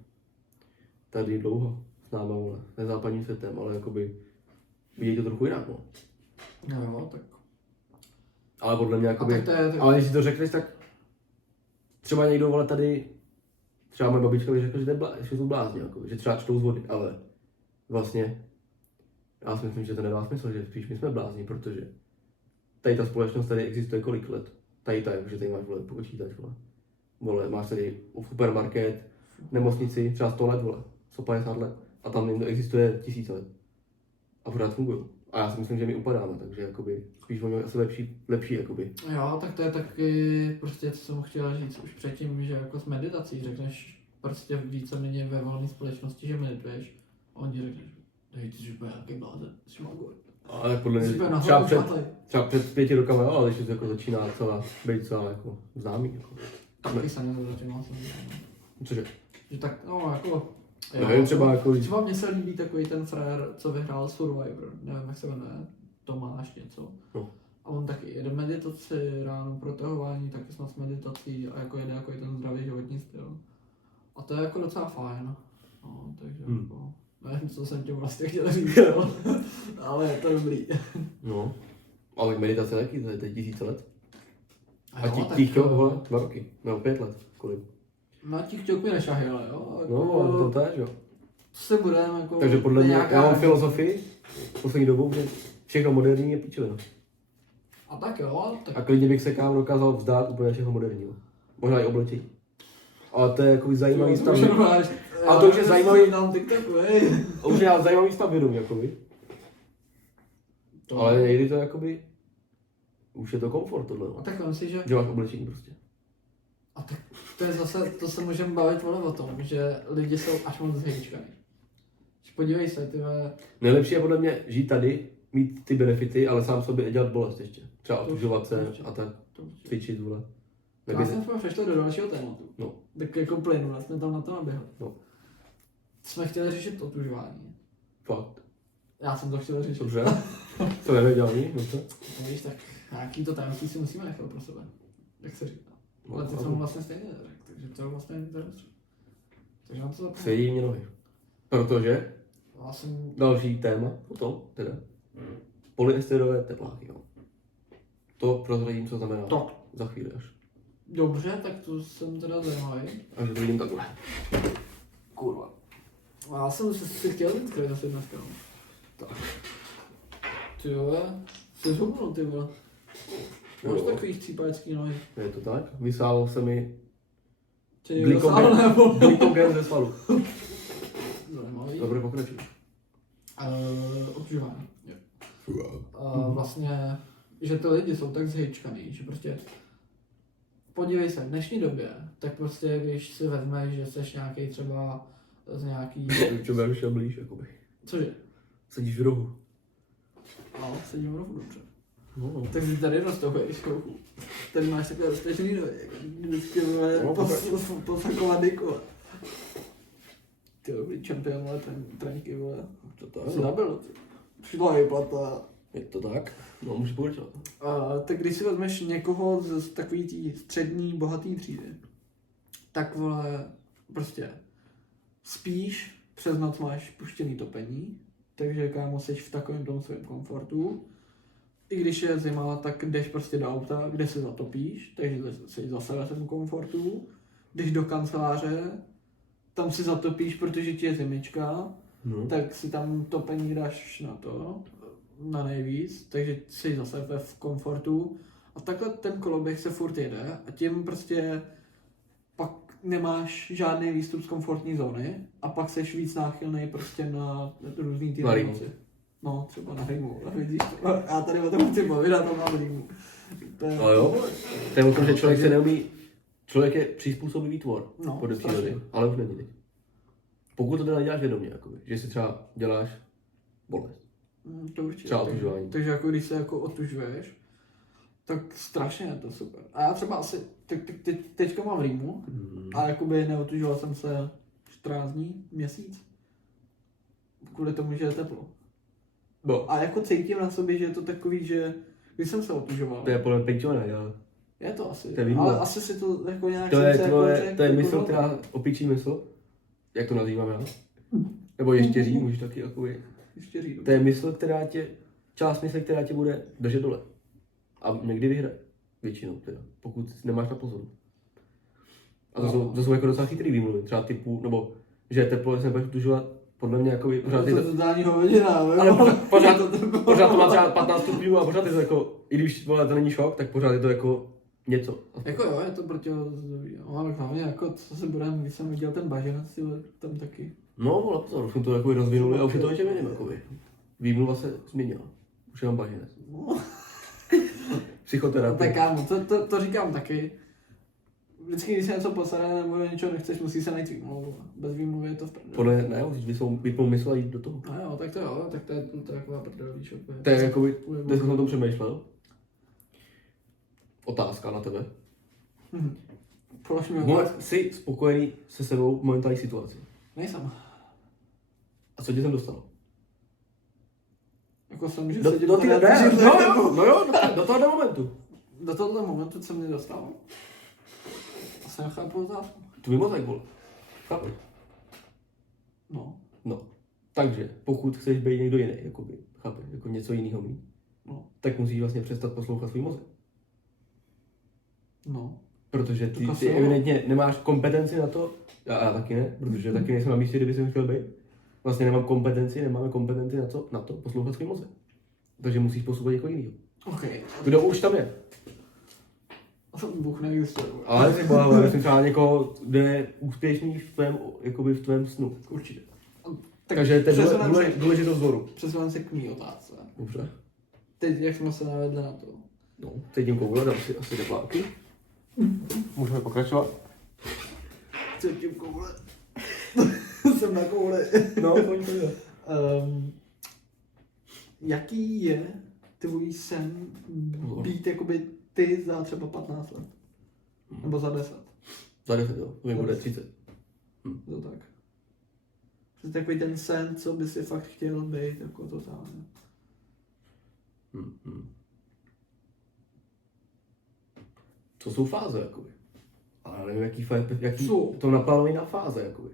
Tady dlouho s náma, vole, ne západním světem, ale jakoby vidějí to trochu jinak, no. No jo, tak. Ale podle mě, A jakoby, tak to je, ale když si to řekneš, tak třeba někdo, vole, tady, třeba moje babička mi řekla, že, že jsou blázni, jako, že třeba čtou z vody, ale vlastně já si myslím, že to nedá smysl, že spíš my jsme blázni, protože tady ta společnost tady existuje kolik let. Tady ta je, že tady máš, vole, počítač, vole, máš tady supermarket, nemocnici, třeba 100 let, vole, 150 let a tam někdo existuje 1000 let a pořád fungují. A já si myslím, že my upadáme, takže jakoby spíš oni asi lepší jakoby. jo, tak to je taky prostě, co jsem chtěla říct už předtím, že jako s meditací řekneš prostě víceméně ve volné společnosti, že medituješ a on ti řekne, hej, ty jsi úplně nějaký blázen, jsi magor. Ale podle Jsi mě úplně třeba nahoru před, šmatlej. třeba před 5 rokama, jo, ale když to jako začíná být celá jako známý. Jako. Taky jsem nezačínal jsem Cože? že tak, no jako, Nevím, třeba jako, třeba mně se líbí takový ten frér, co vyhrál Survivor, nevím, jak se jmenuje, Tomáš něco. No. A on taky jede meditaci, ráno protahování, taky snad s meditací a jako jede jako ten zdravý životní styl. A to je jako docela fajn. No, takže jako, nevím, co jsem tím vlastně chtěl říct, jo. Ale je to dobrý. no. Ale meditace taky, to je 1000 let. A jo, tak ticho, to- vole, 2 roky, nebo 5 let, kolik. Na těch čok mi nešahy, ale jo. Jako, No, to je, jo. se budeme jako... Takže podle mě, nějaká- já mám filozofii poslední dobou, že všechno moderní je pičovina. A tak jo, tak... A klidně bych se kámo dokázal vzdát úplně všechno moderního. Možná i oblečení. Ale to je jako zajímavý stav. Ale to už je zajímavý- Na TikToku, hej. Už je zajímavý stav vědomí, jakoby. Ale někdy to jakoby, už je to komfort tohle. A No. tak vem si, že... Že máš oblečení prostě. A tak to je zase, to se můžeme bavit o tom, že lidi jsou až moc zhejčkaný. Podívej se, ty vole, Nejlepší je podle mě žít tady, mít ty benefity, ale sám sobě dělat bolest ještě. Třeba To otužovat se určitě. a tak, to určitě. cvičit, vole. Krásně jsme přešli do dalšího tématu. No. Tak jako plynule jsme tam na to naběhli. No. Jsme chtěli řešit otužování. Fakt. Já jsem to chtěl řešit. Dobře. To nevěděl ani, dobře. No, víš, tak nějaký to tajemství si musíme nechat pro sebe. Jak se říká. No, Ale ty ale jsem vlastně stejně neřekl, takže to je vlastně interesuje. Takže na to zapomněl. Sedí mě nohy. Protože Já jsem... další téma potom, teda, polyesterové tepláky, jo. To prozradím, co znamená. To. Za chvíli až. Dobře, tak to jsem teda zajímavý. Až to vidím takhle. Kurva. Já jsem si chtěl jít kryt asi dneska. No. Tak. Ty vole, jsi zhubnul, ty vole. Máš Jo. takový chcípačský nohy. Je to tak? Vysálo se mi Tě někdo sál nebo? glykogen ze svalu. Zajímavý. Dobře, pokračuj. Otužování. Vlastně, že ty lidi jsou tak zhejčkaný, že prostě podívej se, v dnešní době, tak prostě když si vezmeš, že jsi nějaký třeba z nějaký... Čo budeš šel blíž, jakoby. Cože? Sedíš v rohu. No, sedím v rohu dobře. No. Tak si tady roztohuješ chvilku. Tady máš takové roztažený nohy, jako vždycky No, posakovat dyku. Ty dobrý čempion, ale ten trenky, vole. To To tak, si no. nabil. Přišla výplata. Je to tak? No, můžeš pokračovat. Tak když si vezmeš někoho z takový tý střední, bohatý třídy, tak vole, prostě spíš, přes noc máš puštěný topení, takže kámo seš v takovém tom svém komfortu. I když je zima, tak jdeš prostě do auta, kde se zatopíš, takže jsi zase ve svém komfortu. Jdeš do kanceláře, tam si zatopíš, protože ti je zimička, No. tak si tam topení dáš na to, na nejvíc, takže jsi zase v komfortu a takhle ten koloběh se furt jede a tím prostě pak nemáš žádný výstup z komfortní zóny a pak seš víc náchylný prostě na různý ty Na rýmu. nemoci. No, třeba na rýmu, vidíš to. Já tady o tom chci bavit, a to mám rýmu. To je... No jo, to je o tom, že člověk se neumí, člověk je přizpůsobivý tvor No, podle strašně. přírody, ale už není teď. Pokud to teda neděláš vědomě, jakoby, že si třeba děláš bolest. To určitě. Třeba otužování. Takže jako když se jako otužuješ, tak strašně je to super. A já třeba asi, teďka mám rýmu a jakoby neotužoval jsem se 14 dní, měsíc. Kvůli tomu, že je teplo. No, A jako cítím na sobě, že je to takový, že když jsem se otužoval, to je podle pejčované, ale je to asi, to je výmluva. ale asi si to jako nějak to jsem je, se tvoje, jako řekl, to je jako mysl, no, která, opičí mysl, jak to nazývám já. Nebo ještěří, můžeš taky jakoby. ještě říct. To je mysl, která tě, část mysli, která tě bude držet dole. A někdy vyhraje. Většinou teda, pokud nemáš na pozoru. A to jsou jako docela chytrý výmluvy, třeba typu, nebo že je teplo, že se nebudeš otužovat, podle mě jako pořád To je je totální hovedina, ale pořád to má třeba 15 stupňů a pořád je to jako, i když vole, to není šok, tak pořád je to jako něco. Jako jo, je to protiozový, no, ale hlavně jako, co se budeme, když jsem viděl ten baženec, tam taky. No, vole, pozor, už jsme to jako rozvinuli a už je to něčem jiným, jakoby. Výmluva se změnila. Už je mám baženec. No, Psychoterapie. tak kámo, to říkám taky. Vždycky, když se něco posade nebo něčeho nechceš, musí se najít výmluvu. Bez výmluvy je to v prdeli. Podle ne, musíš vypnout mysl a jít do toho. No jo, tak to je taková prdel, víš, jako To je jakoby, dnes jsem o tom přemýšlel. Otázka na tebe. Polož mi otázku. Jsi spokojený se sebou v momentální situaci. Nejsem. A co tě tam dostalo? Jako jsem, že Do, sedím do, tady a ne, držím no, tebou. jo, no jo, do tohohle momentu. Do tohoto momentu, co mě dostalo. Asi nechápu otázku. Tu mi mozek byl. Chápeš? No, No. Takže, pokud chceš být někdo jiný, jakoby, chápeš, jako něco jiného mít, no, tak musíš vlastně přestat poslouchat svůj mozek. no. Protože To ty asi jo. evidentně nemáš kompetenci na to, já taky ne, protože taky nejsem na místě, kdyby jsem chtěl být. Vlastně nemáme kompetenci na to poslouchat svůj mozek. Takže musíš poslouchat někoho jiného. OK. Kdo už tam je? Bůh neexistuje. Ale si bavím, myslím třeba někoho, kdo je úspěšný v tvém snu. Určitě. Takže to je přesuneme se- důležitost vzoru. Přesuneme se k mý otázce. Dobře. Teď, jak jsme se navedli na to. No, cítím koule, dám si asi teplátky. Můžeme pokračovat. Cítím koule. Jsem na kouli. No, pojď to dělat. Jaký je tvůj sen být jakoby ty za třeba 15 let? Nebo za 10? Za 10, jo. To mi bude 30. To tak. Prostě takový ten sen, co by si fakt chtěl být, jako totálně. To jsou fáze, jakoby. Ale nevím, jaký Co? to naplánovaný na fáze, jakoby.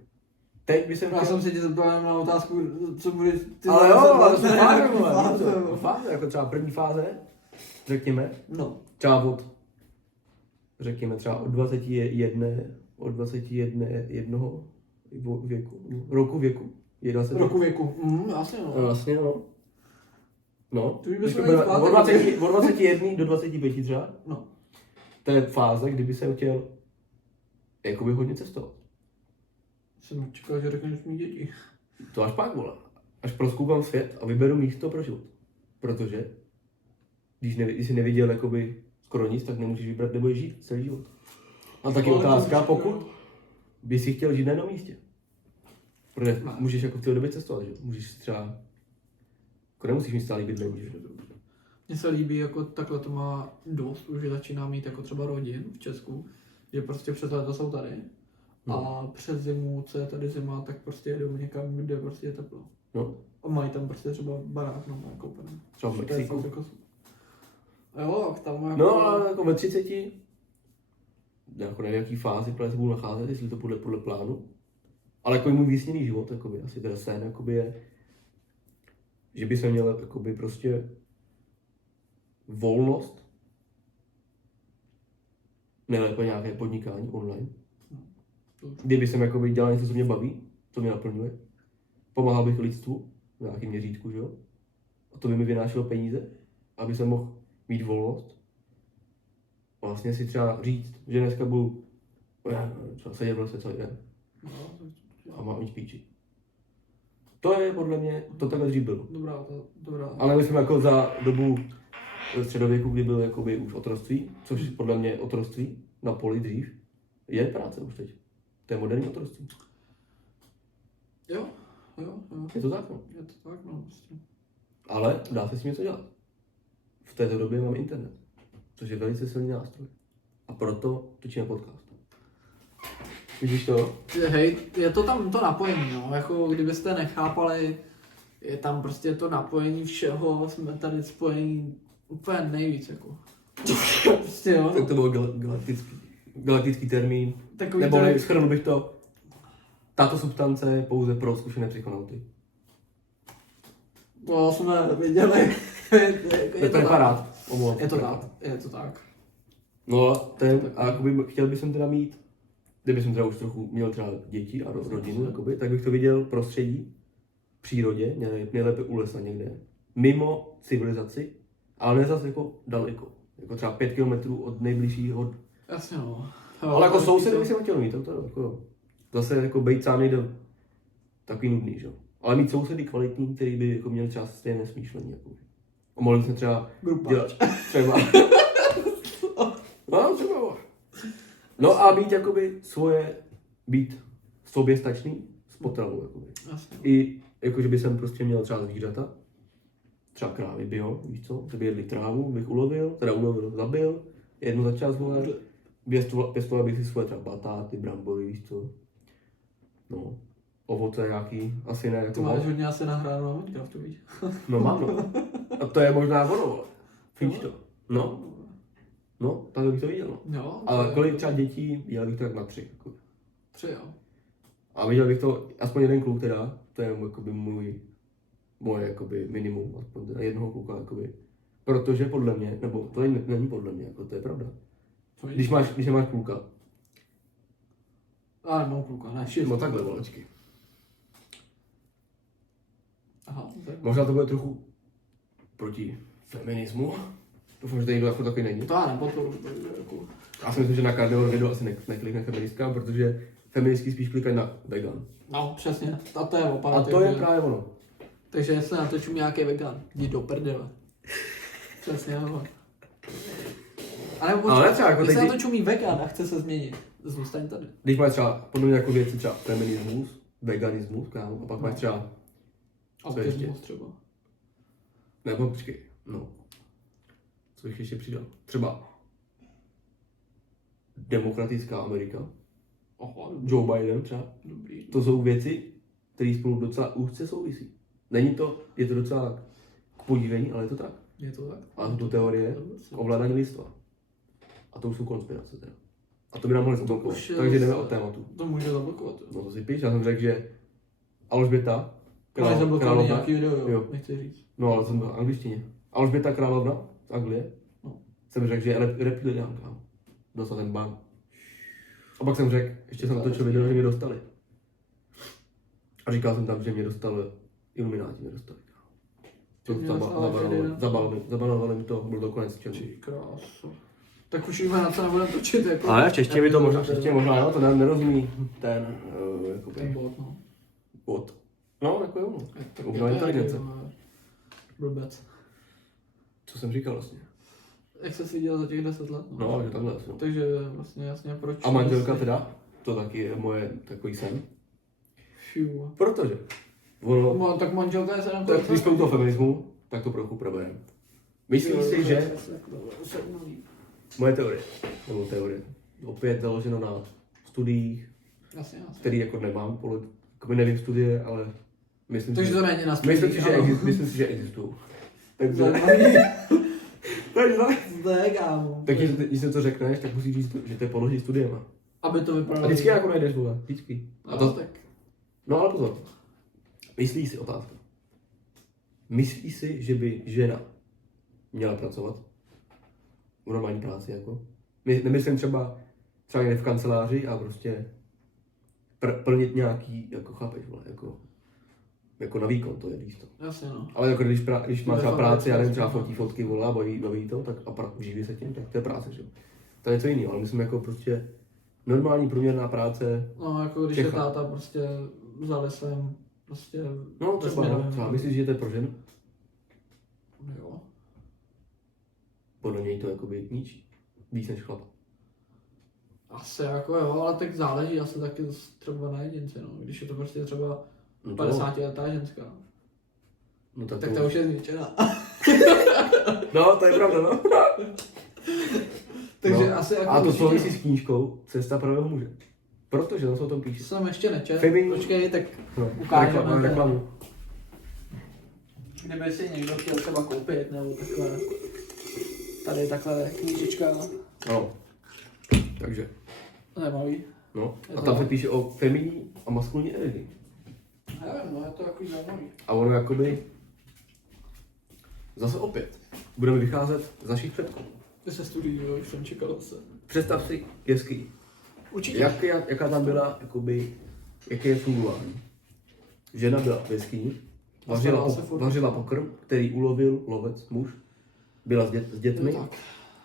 Teď by jsem Já jsem se tě zeptal na otázku, co bude ty Ale za jo, 10 ale let, to ne, fáze, jako vole, fáze, víš co? vole. Fáze, jako třeba první fáze, řekněme, No, třeba řekněme třeba od 21 jednoho věku, roku věku, 21. roku věku. Jasně No, no. vlastně, no. No, To by když bylo to bude víc od pátek. 21 do 25 třeba, No. to je fáze, kdyby jsem chtěl jakoby hodně cestovat. Jsem čekal, že řekneš mít děti. To až pak, vole. Až prozkoumám svět a vyberu místo pro život. Protože, když jsi neviděl jakoby skoro nic, tak nemůžeš vybrat, kde budeš žít celý život. A taky Ale otázka, to- pokud by si chtěl žít na jednom místě. Protože Ne. můžeš jako v té době cestovat, že? Můžeš si třeba, jako nemusíš mít stálý bydlení, že? Mně se líbí, jako takhle to má dost, už začíná mít jako třeba rodin v Česku, že prostě přes léto jsou tady a přes zimu, co je tady zima, tak prostě jedou někam, kde prostě je teplo. No, A mají tam prostě třeba barák na koupený. třeba v To je Mexiku. fakt jako... Jo, tam jako... No, ale jako ve 30, jako nevím, jaký fázi právě se budu nacházet, jestli to podle plánu. Ale jako můj vysněný život, jakoby, asi ten sen, jakoby je, že by se měl jakoby prostě volnost, nejlépe nějaké podnikání online, Kdyby jsem jakoby dělal něco, co mě baví, co mě naplňuje, pomáhal bych lidstvu v nějakém měřítku, že jo? A to by mi vynášelo peníze, aby jsem mohl mít volnost. A vlastně si třeba říct, že dneska budu třeba sedět prostě celý den a mám mít píči. To je podle mě, to takhle dřív bylo. Dobrá. Ale myslím jako za dobu středověku, kdy byl jakoby už otroctví, což podle mě otroctví na poli dřív, je práce už teď. To je moderní otroctví. Jo. Je to tak, no. Je to tak, no. Prostě. Ale dá se s tím něco dělat. V této době mám internet, což je velice silný nástroj. A proto točíme podcast. Vidíš to? Hej, je to tam to napojení, no. Jako kdybyste nechápali, je tam prostě to napojení všeho, jsme tady spojení úplně nejvíc, jako. Prostě jo. Tak to byl galaktický termín. Takový Nebo to- shrnul bych to. Tato substance je pouze pro zkušené psychonauty. To jsme viděli. Je to reparát. Omlouvám se. Je to tak. No a jakoby, chtěl bych teda mít, kdyby jsem teda už trochu měl třeba děti a rodinu, jakoby, tak bych to viděl prostředí, v přírodě, nejlépe u lesa někde, mimo civilizaci, ale ne zase jako daleko. Jako třeba 5 kilometrů od nejbližšího. Jasně, no. Ale jako sousedy bych si chtěl mít, to jako, zase jako bejt sám nejde takový nudný, že jo. Ale mít sousedy kvalitní, který by jako měl třeba stejné smýšlení. Jako. A mohli jsme třeba dělat třeba. No, třeba. No a být jakoby být soběstačný s potravou, jakoby. Jasně. I jakože by jsem prostě měl třeba zvířata, třeba krávy bio, víš co, že by jedli trávu, bych zabil, jednu za čas, vole, pěstoval bych si svoje třeba batáty, brambory, víš co. No, ovoce nějaký, asi ne, jako Ty máš hodně asi nahráno na Minecraftu, víš? No mám, no. A to je možná ono, vole. Víš to? No, tak bych to viděl, no. Jo. Ale kolik třeba dětí, dělal bych to tak na 3. Jako. 3, jo. A viděl bych to, aspoň jeden kluk teda, to je jakoby moje jakoby minimum, aspoň teda jednoho kluka, jakoby. Protože podle mě, nebo to není podle mě, jako to je pravda. Když nemáš kluka. Ale mám kluka, ne, 6. No takhle, volečky. Aha, tak. Možná to bude trochu proti feminismu. Doufám, že to někdo jako takový není. To já nepodporuji, jako. Já si myslím, že na Carnivore video asi neklikne feministka, protože feministky spíš klikají na vegan. No, přesně, a to je opak. A to je právě ono. Takže jestli natočím nějaký vegan, jdi do prdele. Přesně, jo. Ale třeba jako jestli teď- natočím vegan a chce se změnit, zůstaň tady. Když máš třeba, podle mě jako věci třeba feminismus, veganismus, kámo, a pak máš třeba, co ještě? Autismus třeba. Nebo počkej, no. Co bych ještě přidal? Třeba demokratická Amerika, Oho, Joe Biden třeba. dobrý. To jsou věci, které spolu docela úzce souvisí. Je to docela k podívení, ale je to tak. Je to tak? A jsou to teorie k ovládání lidstva. A to už jsou konspirace teda. A to by nám mohli zablokovat. už je Takže jdeme zase- od tématu. To může zablokovat, jo. No to si píš, já jsem řekl, že Alžběta, Máš zablokovaný královna, nějaký video, jo, jo. nechci říct. no ale jsem byl v angličtině. Alžběta královna z Anglie, No. jsem řekl, že je reptiliánka. Dostal ten ban. A pak jsem řekl, ještě jsem točil video, že mě dostali. A říkal jsem tam, že mě dostali, Ilumináti mě dostali. Mě dostala Zabanovali mi to, byl to konec června. Ty krásu. Tak už víme, na co nebudeme točit, jako. Ale v češtině by to možná, jo, to nerozumí ten, Ten bot, no. bot. No, jako jo, no. Tak Umělá inteligence. Blbec. Co jsem říkal vlastně? Jak se si dělal za těch 10 let, no. No, že takhle asi, no. Takže vlastně jasně, proč? A manželka teda, to taky je moje takový sen. Fiu. Protože ono, No, tak manželka je se nám tak když jsme u toho feminismu, tak to trochu probereme. Myslím si, že moje teorie, opět založeno na studiích, Jasně. který jako nemám, jako nevím studie, ale myslím Takže si, to není na myslím si, že existují. Takže, Zde, kámo. takže když se to řekneš, tak musíš říct, že to je podloží studiema. Aby to A vypadalo. vždycky jako najdeš, vole, vždycky. A to, tak. no ale pozor, myslíš si, otázka. Myslíš si, že by žena měla pracovat v normální práci, jako? Nemyslím třeba někde v kanceláři a prostě plnit nějaký, jako chápeš, vole, jako na výkon to je lísto. Jasně no. Ale jako když má To je třeba fakt práci, já nevím, věc, třeba no. fotí fotky, volá, baví to, tak a živí se tím, tak to je práce, že jo. To je něco jiného, ale myslím jako prostě normální průměrná práce, No jako když Čecha. je táta prostě za lesem, prostě... no bez třeba, no, mě, třeba myslíš, že to je pro ženu? Jo. Podle něj to jakoby ničí, víc než chlap. Asi jako jo, ale tak záleží asi taky třeba na jedinci, no. Když je to prostě třeba No to, 50letá ženská, no tak tak to ta už je zničená. no, to je pravda, no. Takže No. asi jako A to určitě, souvisí s knížkou Cesta pravého muže. Protože tam se o tom píše. jsem ještě nečet, Femi- počkej, tak No, ukážeme. reklamu. Kdyby si někdo chtěl třeba koupit, nebo takhle, tady je takhle knížička, No. Takže, zajímavý. no. Je A to tam se tak. píše o feminní a maskulinní energii. Já nevím, no je to takový zajímavý. A ono jakoby, zase opět, budeme vycházet z našich předků. Ty se studií, jo, už jsem čekal zase. Představ si jeskyni. Určitě. Jaká tam byla, jakoby, jaké je fungování. Žena byla v jeskyni, starala se furt. vařila pokrm, který ulovil lovec, muž, byla s dětmi Jo, tak.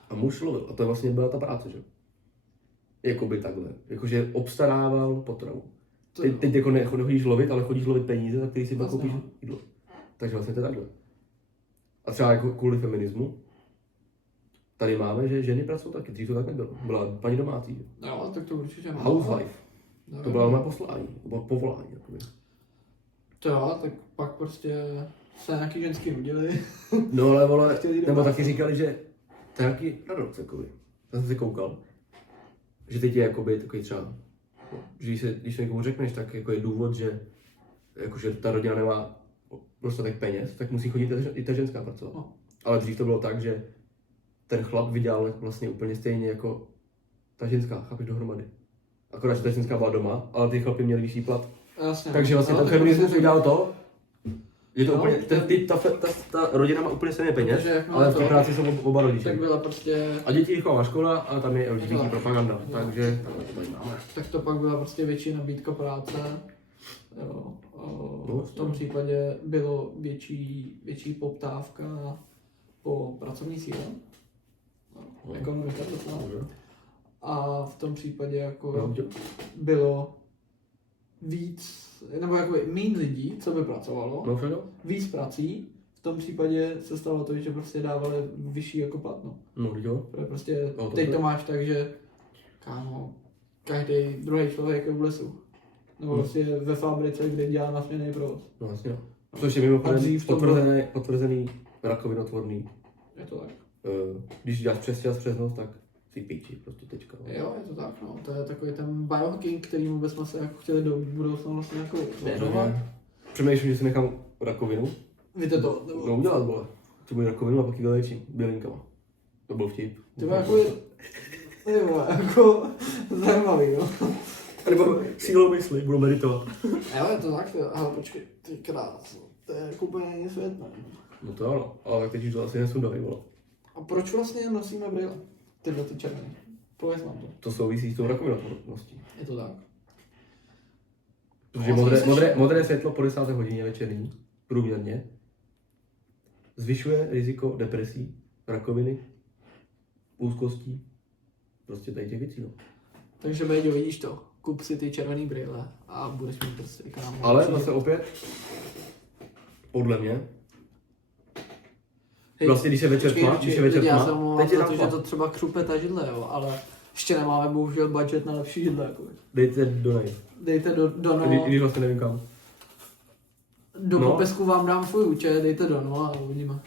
a muž lovil. A to vlastně byla ta práce, že? Jakoby takhle. Jakože obstarával potravu. To Teď jako nechodíš lovit, ale chodíš lovit peníze, za který si pak Vlastně, koupíš no. jídlo. Takže vlastně to je takhle. A třeba jako kvůli feminismu, tady máme, že ženy pracují taky, dřív to tak nebylo. Byla paní domácí, že? Jo, tak to určitě mám. Housewife. Nevím. To byla má poslání, nebo povolání. Jakoby. To jo, tak pak prostě se nějaký ženský udělali. No ale vole, Chtěli jít do nebo práce. taky říkali, že to je nějaký paradox, jakoby. Já jsem si koukal, že teď je jakoby takový třeba, no, že když někomu řekneš, tak jako je důvod, že jakože ta rodina nemá dostatek peněz, tak musí chodit i ta ženská pracovat. No. Ale dřív to bylo tak, že ten chlap vydělal vlastně úplně stejně jako ta ženská, chápeš, dohromady. Akorát, že ta ženská byla doma, ale ty chlapy měli vyšší plat. Jasně. Takže vlastně No, ten tak feminismus prostě udělal to, že to No, úplně, to- ta rodina má úplně stejné peněz, Protože jakmile ale v té to- práci jsou oba rodiče. Tak byla prostě, A děti vychová škola, ale tam je LGBT Tak. propaganda, Jo. takže to tady máme. tak to pak byla prostě větší nabídka práce. Jo. No, V tom případě bylo větší poptávka po pracovní síle. No, ekonomika to znamená. A v tom případě jako No, bylo víc, nebo jako méně lidí, co by pracovalo, no, Fredo? víc prací, v tom případě se stalo to, že prostě dávali vyšší jako plat, no. No, jo. Protože prostě No, to teď je- to máš tak, že kámo, každý druhý člověk je v lesu. Nebo Hmm. prostě ve fabrice, kde dělá na směnný provoz. No, jasně. Což je A mimochodem dřív to bylo- potvrzený rakovinotvorný. Je to tak? Když děláš přes čas, přes noc, tak si píči, prostě tečka. Jo, je to tak, no. To je takový ten biohacking, kterýmu bychom se jako chtěli do budoucna vlastně jako věnovat. Přemýšlím, že si nechám rakovinu. Víte to? Nebo... No udělat, vole. To bude rakovinu a pak ji vylečím bylinkama. To byl vtip. Ty jako je... Ty vole, jako zajímavý, no. Nebo sílou mysli, budu meditovat. Jo, je to tak, ale počkej, ty krás, to je jako úplně jiný svět, ne? No to ano, ale tak teď už to asi nesundají, vole. A proč vlastně nosíme brýle? Tyhle ty červené. Pověz nám to. To souvisí s tou rakovinotvorností. Je to tak? Protože modré světlo po 10. hodině večerní, průměrně, zvyšuje riziko depresí, rakoviny, úzkostí, prostě tady těch věcí, no. Takže Béďo, vidíš to, kup si ty červený brýle a budeš mít prostě kámo. Ale určitě. zase opět, podle mě, Hej, vlastně když je večer počkej, tma, počkej, když je večer já tma, se omlouvám teď je za tam to, že tma. to třeba křupe ta židle, jo, ale ještě nemáme bohužel budget na lepší židle, jako. Dejte do nej. Dejte do Když vlastně nevím kam. do no. popisku vám dám svůj účet, dejte no a uvidíme.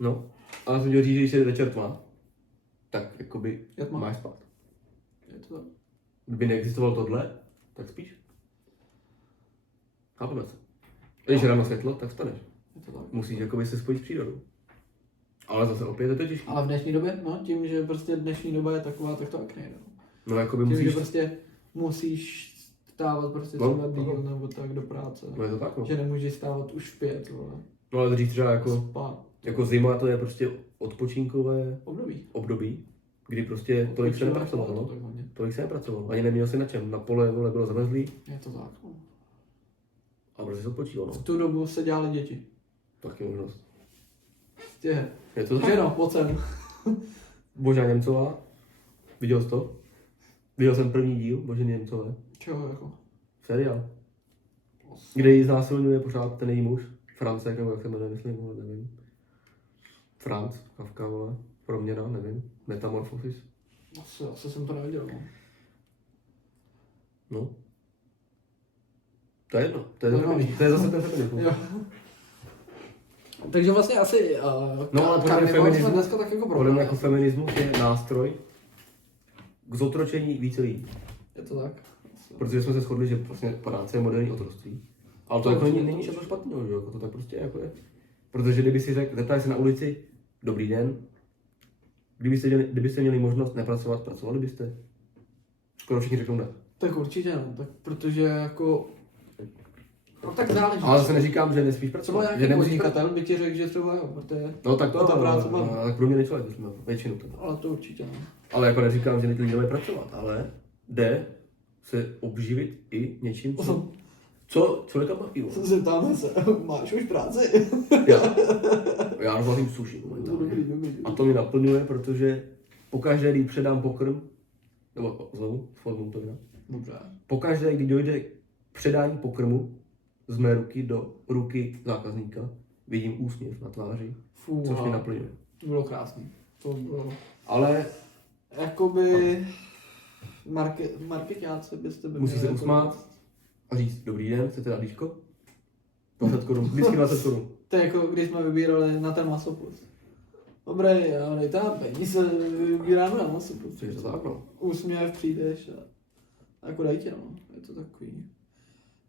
No, ale jsem chtěl říct, že když je večer tma, tak jakoby Je tma. máš spát. Je to tak. Kdyby neexistovalo tohle, tak spíš. Chápeme se. Když je ráno světlo, tak vstaneš. Je to tak. Musíš jakoby se spojit s přírodou. Ale zase opět je to těžké. Ale v dnešní době, no, tím, že prostě dnešní doba je taková, tak to tak nejde. No. No jakoby Tím, že musíš... prostě musíš stávat prostě No, třeba díl no. nebo tak do práce. No je to tak, no. Že nemůžeš stávat už v 5, vole. No ale dřív třeba jako Spát. zima to je prostě odpočinkové Období. období. kdy prostě tolik se nepracovalo, no. Tolik se nepracovalo, ani neměl si na čem, na pole, vole, bylo zamrzlý Je to tak. No. a prostě se odpočíval, no. V tu dobu se dělali děti. Taky možnost. Je. Je to tak? Že no, pojď sem. Božena Němcová, viděl jsi to? Viděl jsem první díl Boženy Němcové, Čeho jako? seriál, kde ji znásilňuje pořád ten její muž, Francek, nebo jak se jmenuje, myslím, vole, nevím. Franc, Kafka, vole, proměna, nevím, Metamorphosis, Asi jsem to neviděl, no. no. To je jedno, to je zase ten feminismus. Jo. Takže vlastně asi No, ale podle mě karnival jsme feminismus- dneska tak jako Podle mě probrali. jako feminismus je nástroj k zotročení více lidí. Je to tak. Protože jsme se shodli, že vlastně práce je moderní otroctví. Ale to jako není něco špatného, že jo? Jako to tak prostě jako je. Protože kdyby si řekl, zeptali se na ulici, dobrý den, kdybyste měli možnost nepracovat, pracovali byste? Skoro všichni řeknou ne. Tak určitě no, tak protože jako... No tak záleží. Ale zase neříkám, že nesmíš Třeba pracovat. Že nějaký nemusíš podnikatel by ti řekl, že třeba jo, protože... No tak to, ta práce má. ale průměrný člověk bychom většinu teda. Ale to určitě no. Ale jako neříkám, že lidi nemají pracovat, ale jde se obživit i něčím, co člověka baví. Zeptáme se, máš už práci? Já rozvazím sushi momentálně. Dobrý. A to mě naplňuje, protože pokaždé, když předám pokrm, nebo znovu, formou to jinak, Dobře. pokaždé, když dojde k předání pokrmu z mé ruky do ruky zákazníka, vidím úsměv na tváři, což mě naplňuje. To bylo krásný. To bylo... Ale Jakoby... Marketáci byste byli... musí se jako- usmát a říct, dobrý den, chcete dát líčko? 20 korun, vždycky 20 korun. To je jako když jsme vybírali na ten masopust. Dobré, ale dejte nám peníze, vybíráme na masopust. Což je to tak, no. Úsměv, přijdeš a jako dejte, no. Je to takový.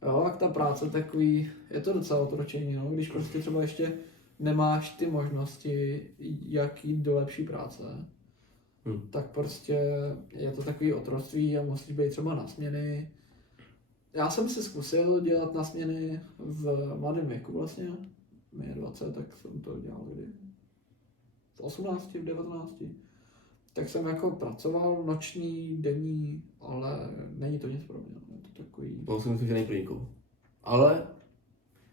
Jo, tak ta práce takový, je to docela otročení, no. Když prostě třeba ještě nemáš ty možnosti, jak jít do lepší práce, tak prostě je to takový otroctví a musíš být třeba na směny. Já jsem si zkusil dělat na směny v mladém věku vlastně. Mě je 20, tak jsem to dělal kdy? V 18, v 19. Tak jsem jako pracoval noční, denní, ale není to nic pro mě. Je to takový... To si myslím, že není pro nikoho. Ale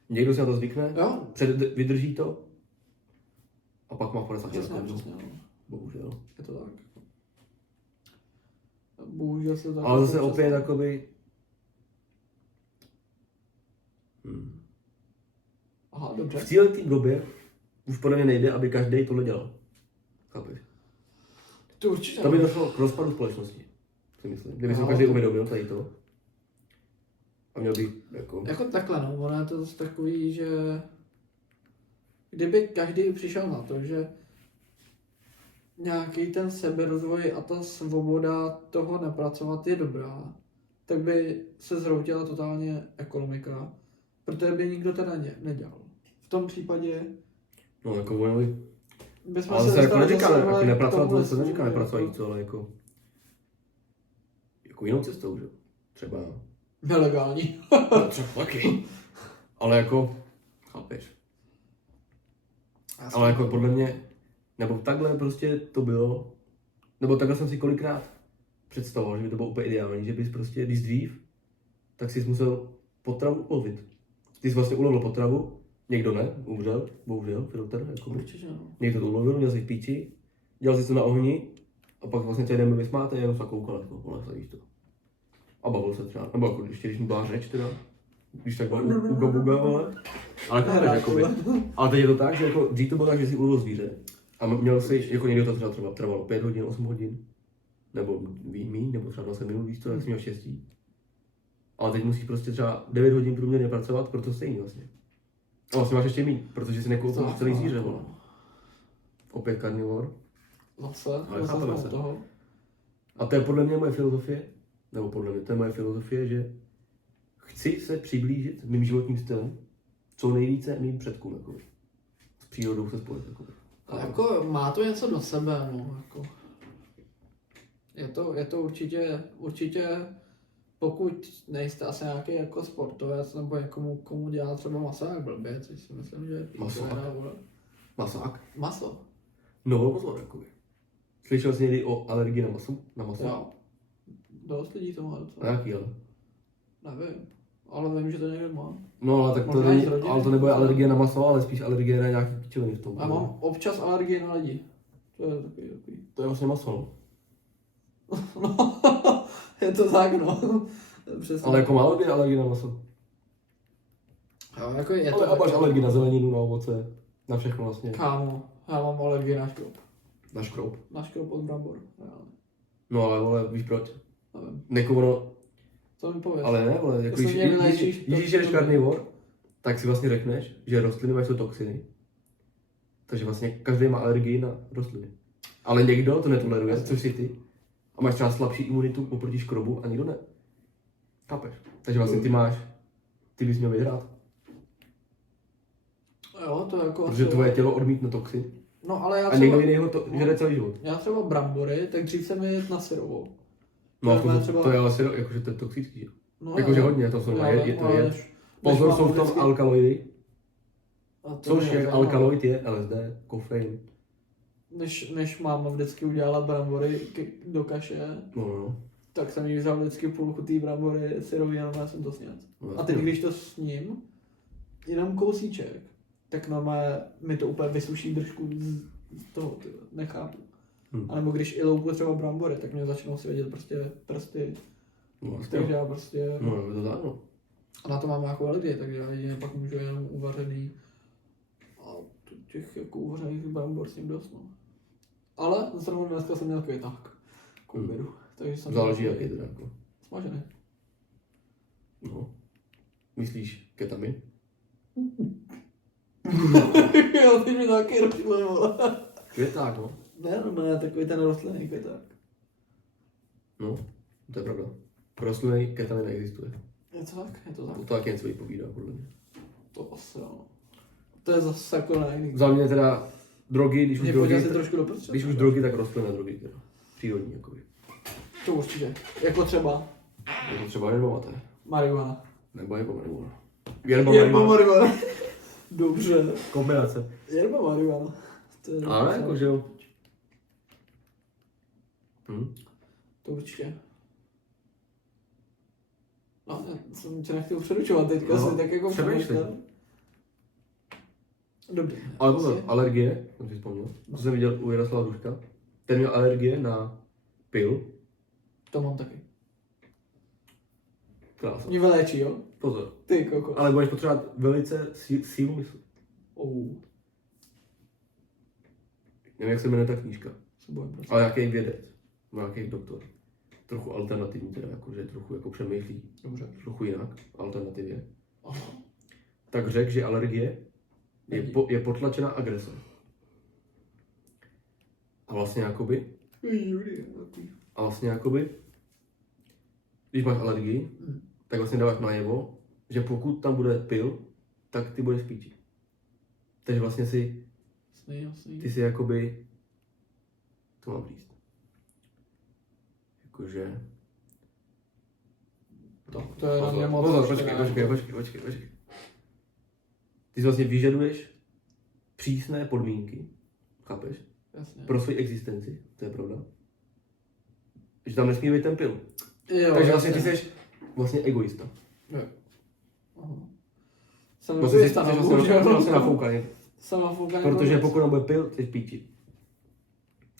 někdo si na to zvykne, Jo. vydrží to a pak má 50 Přesně, let. přesně, no. Bohužel. Je to tak. Bohužel se to tak... Ale zase opět jakoby... Aha, V dobře. cíleté době už podle mě nejde, aby každý tohle dělal. Chápeš? To určitě. To by došlo k rozpadu společnosti, si myslím. Kdyby se Aha, každý to- uvědomil tady to. A měl by jako... Jako takhle, no, ono je to zase takový, že kdyby každý přišel na to, že nějaký ten seberozvoj a ta svoboda toho nepracovat je dobrá, tak by se zhroutila totálně ekonomika, protože by nikdo teda nedělal. V tom případě No jako volili. bychom Ale se zase jako dostali neříká, zase, vole, jako k nepracovat, tomuhle to se neříká stavu, nepracovat jako nic, ale jako jinou cestou, že? Třeba... nelegální. No, třeba taky. Ale jako, chápeš. Ale jako podle mě, nebo takhle prostě to bylo, nebo takhle jsem si kolikrát představoval, že by to bylo úplně ideální, že bys prostě, když dřív, tak jsi musel potravu ulovit. Ty jsi vlastně ulovil potravu, někdo ne, umřel, bohužel, filtr, jako Určitě, no. někdo to ulovil, měl jsi v píči, dělal jsi to na ohni a pak vlastně celý den byl vysmátý a jenom se koukal, jako, vole, víš to. A bavil se třeba, nebo jako ještě když mu byla řeč teda, když tak byla uga buga, vole. Ale chápeš, jakoby. Ale teď je to tak, že jako dřív to bylo tak, že jsi ulovil zvíře a měl jsi, jako někdo to třeba trvalo 5 hodin, 8 hodin, nebo míň, nebo třeba 20 minut, víš to, tak jsi měl štěstí. Ale teď musíš prostě třeba 9 hodin průměrně pracovat, proto stejný vlastně. A vlastně máš ještě míň, protože si nekoupil celý zvíře, vole. Opět carnivore. Zase, Ale zase chápeme jsme se. u toho. A to je podle mě moje filozofie, nebo podle mě, to je moje filozofie, že chci se přiblížit mým životním stylem co nejvíce mým předkům, jako. S přírodou se spojit, jako. Ale jako má to něco do sebe, no, jako. Je to určitě, pokud nejste asi nějaký jako sportovec, nebo někomu, komu dělá třeba maso jak blbě, což si myslím, že... Maso? Masák? Maso. No, pozor, jakoby. Slyšel jsi někdy o alergii na maso? Na maso? Jo. Dost lidí to má A docela. jaký ale? Nevím. Ale vím, že to někdo má. No ale tak to Možná i není, z rodiny. ale to nebude alergie na maso, ale spíš alergie na nějaký pičoviny v tom. A mám občas alergii na lidi. To je takový. To je vlastně maso, no. No, je to tak, no. Přesně. Ale jako málo kdy alergie na maso. Jo, jako je Ale to. a máš alergii na zeleninu, na ovoce, na všechno vlastně. Kámo, já mám alergii na škrob. Na škroub. Na škrob od brambor, reálně. No ale vole, víš proč? Nevím. Jako ono, Co mi pověš? ale ne, vole, jako To se mě vyléčíš, když jdeš karnivor, tak si vlastně řekneš, že rostliny mají jsou toxiny. Takže vlastně každý má alergii na rostliny. Ale někdo to netoleruje, což si ty. A máš třeba slabší imunitu oproti škrobu a nikdo ne. Chápeš? Takže vlastně ty bys měl vyhrát. Jo, to jako... Protože tvoje tělo odmítne toxin. No, ale já A třeba... někdo jiný to žere celý život. Já třeba brambory, tak dřív jsem je jet na syrovou. No a Třeba- to je ale jakože to je toxický, že? No, Jakože jo. hodně, to jsou, Já je vím, to ale je. Pozor, jsou v tom alkaloidy, A to což mě je zajímá. alkaloid je LSD, kofein. Než máma vždycky udělala brambory do kaše, No. tak jsem jí vzal vždycky půlku té brambory syrový, ale já jsem to sněd. No, A teď, když to sním, jenom kousíček, tak normálně mi to úplně vysuší držku z toho, ty vole, nechápu. A nebo když i loupu třeba brambory, tak mě začnou svědět prostě prsty, No, vlastně, takže já prostě... no, je to tak, no. A na to mám nějakou alergii, takže já jedině pak můžu jenom uvařený. A těch jako uvařených brambor s ním dost, no. Ale zrovna dneska jsem měl květák k obědu. Takže jsem Záleží, měl jaký to je, jako. smažený. No. Myslíš ketamin? Jo, ty mi taky rošle, vole. Květák, no. Ne, takový ten rostlinný květák. No, to je pravda. Rostlinný ketamin neexistuje. Je to tak? Je to tak? To taky něco vypovídá, podle mě. To asi jo. To je zase jako na jiný. Za mě teda drogy, když už Mě drogy, podívat si trošku do prostředí. když už drogy, tak rostlinné drogy, teda. Přírodní, jakoby. To určitě. Jako třeba Jako třeba yerba mate. marihuana. Nebo jako marihuana. Yerba marihuana. Dobře. Kombinace. Yerba marihuana. To je Ale jako, že jo. To určitě. No, já jsem tě nechtěl přeručovat teďka, No, si tak jako přemýšlej. přemýšlel. Dobrý. Ale pozor, alergie, jsem si vzpomněl. To jsem viděl u Jaroslava Duška. Ten měl alergie na pil. To mám taky. Krása. Mě vyléčí, jo? Pozor. Ty koko. Ale budeš potřebovat velice sílu mysli. Nevím, jak se jmenuje ta knížka. Se bojím prostě. Ale nějaký vědec. Nějaký doktor. Trochu alternativní teda, jakože trochu jako přemýšlí. Dobře. Trochu jinak, alternativě. Aha. Tak řekl, že alergie Není. je potlačená agrese. A vlastně jakoby, když máš alergii, tak vlastně dáváš najevo, že pokud tam bude pil, tak ty budeš píči. Takže vlastně Jasný. ty si jakoby, to mám říct. Jakože, To je na mě moc. pozor, počkej, počkej. Ty si vlastně vyžaduješ přísné podmínky, chápeš? Jasně. Pro svoji existenci, to je pravda. Že tam nesmí být ten pil. Jo, Takže vlastně ty jasně. jsi vlastně egoista. Jo. Aha. Jsem Vlastně jsi egoista, no, vlastně bohužel. nafoukaný. Jsem nafoukaný. Protože konec. pokud tam bude pil, jsi v píči.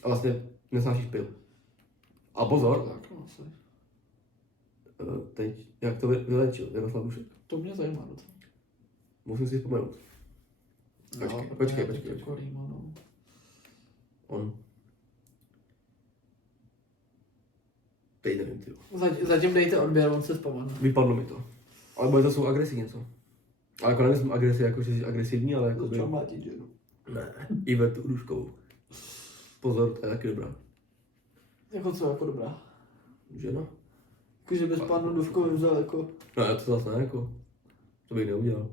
A vlastně nesnášíš pil. A pozor, Tak, no, asi. teď, jak to vylečil Jaroslav Dušek? To mě zajímá docela. Musím si vzpomenout. Počkej. Jako rýma, no. On. Teď nevím, tyjo. Zatím dejte odběr, on se vzpomene. Vypadlo mi to. Ale bude to jsou agresi něco. Ale jako nemyslím agresi, jako že jsi agresivní, ale jako by... Začal mlátit ženu. Ne, Ivetu Duškovou. Pozor, to je taky dobrá. Jako co, jako dobrá. Žena? Jako, že bys panu Duvkovi vzal jako... Ne, to zase ne, jako. To bych neudělal.